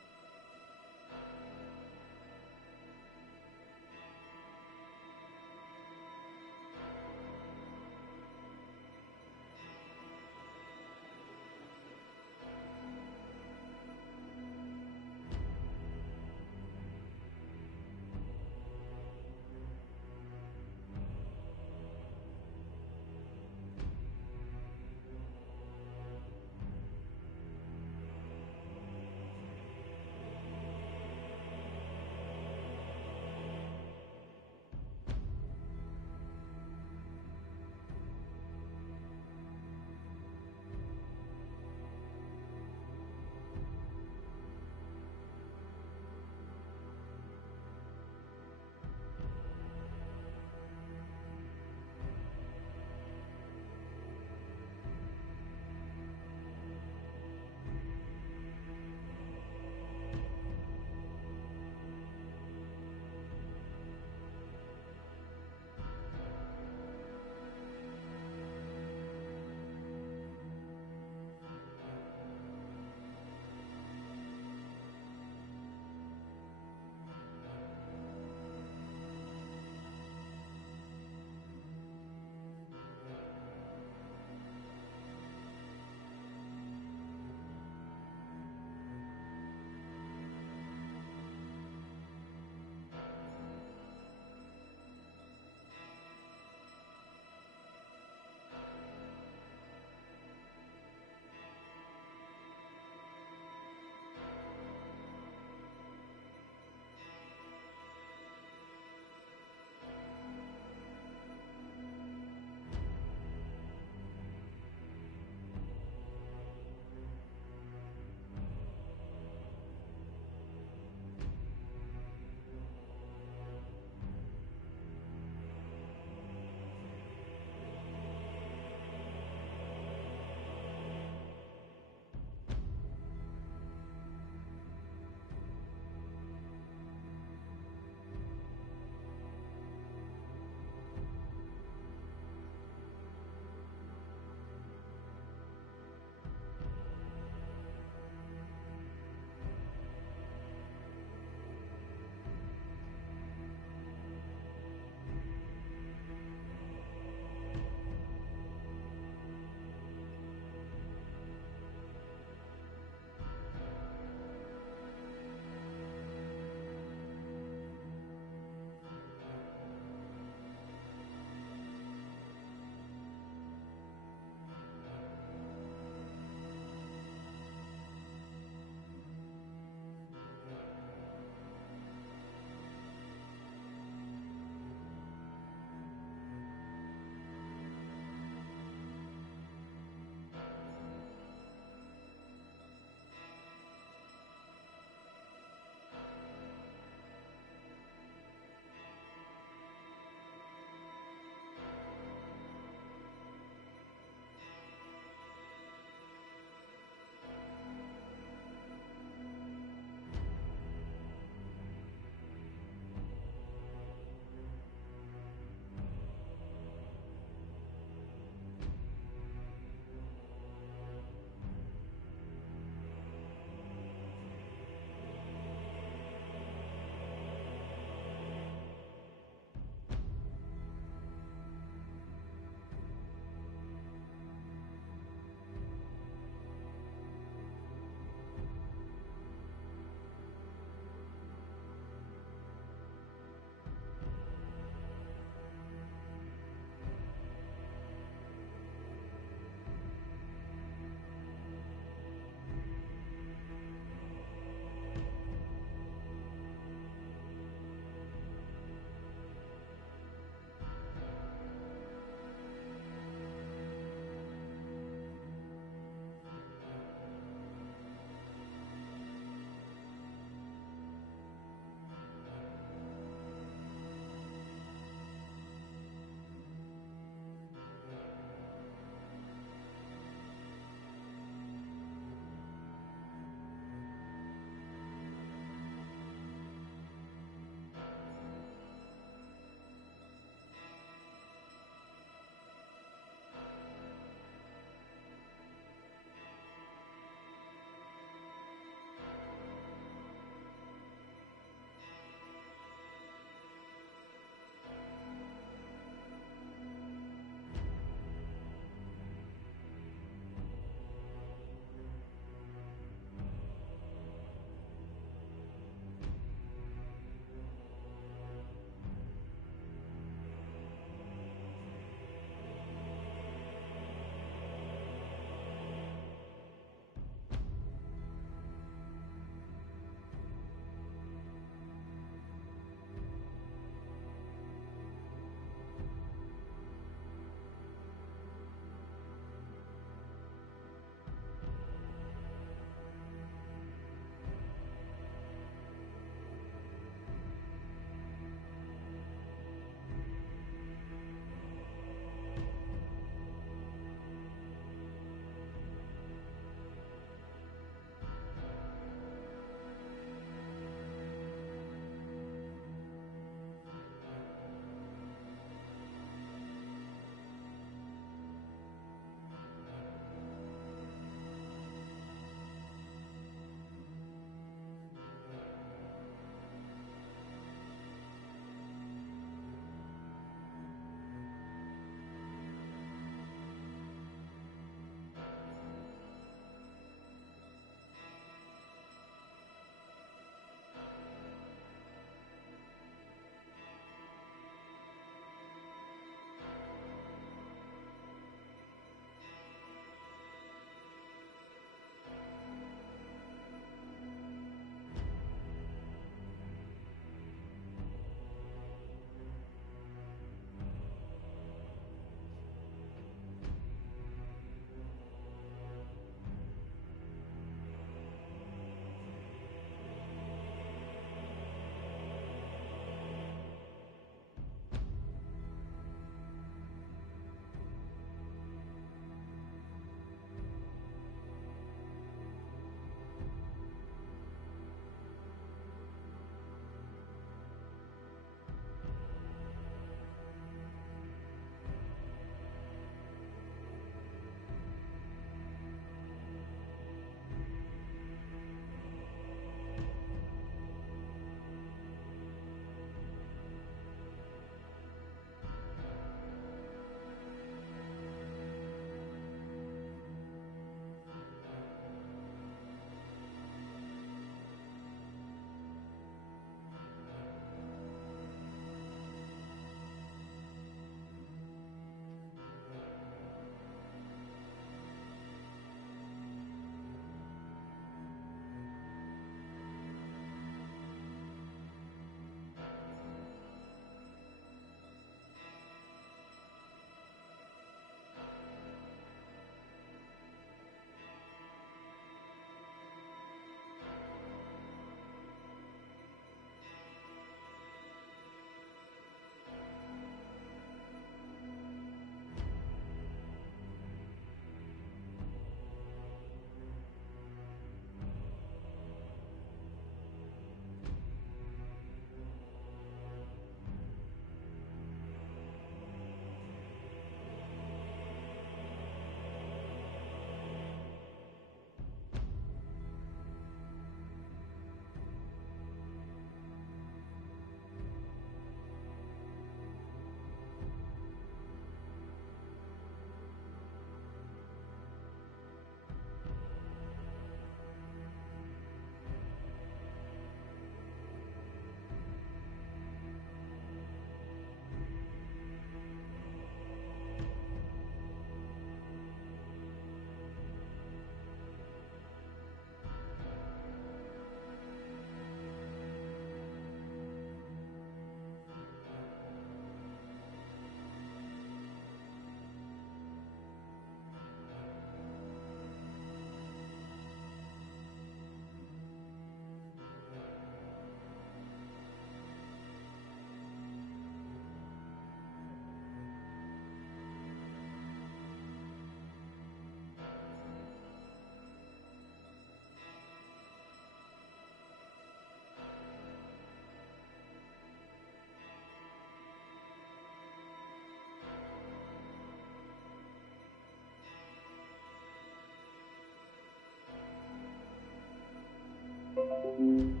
Bye.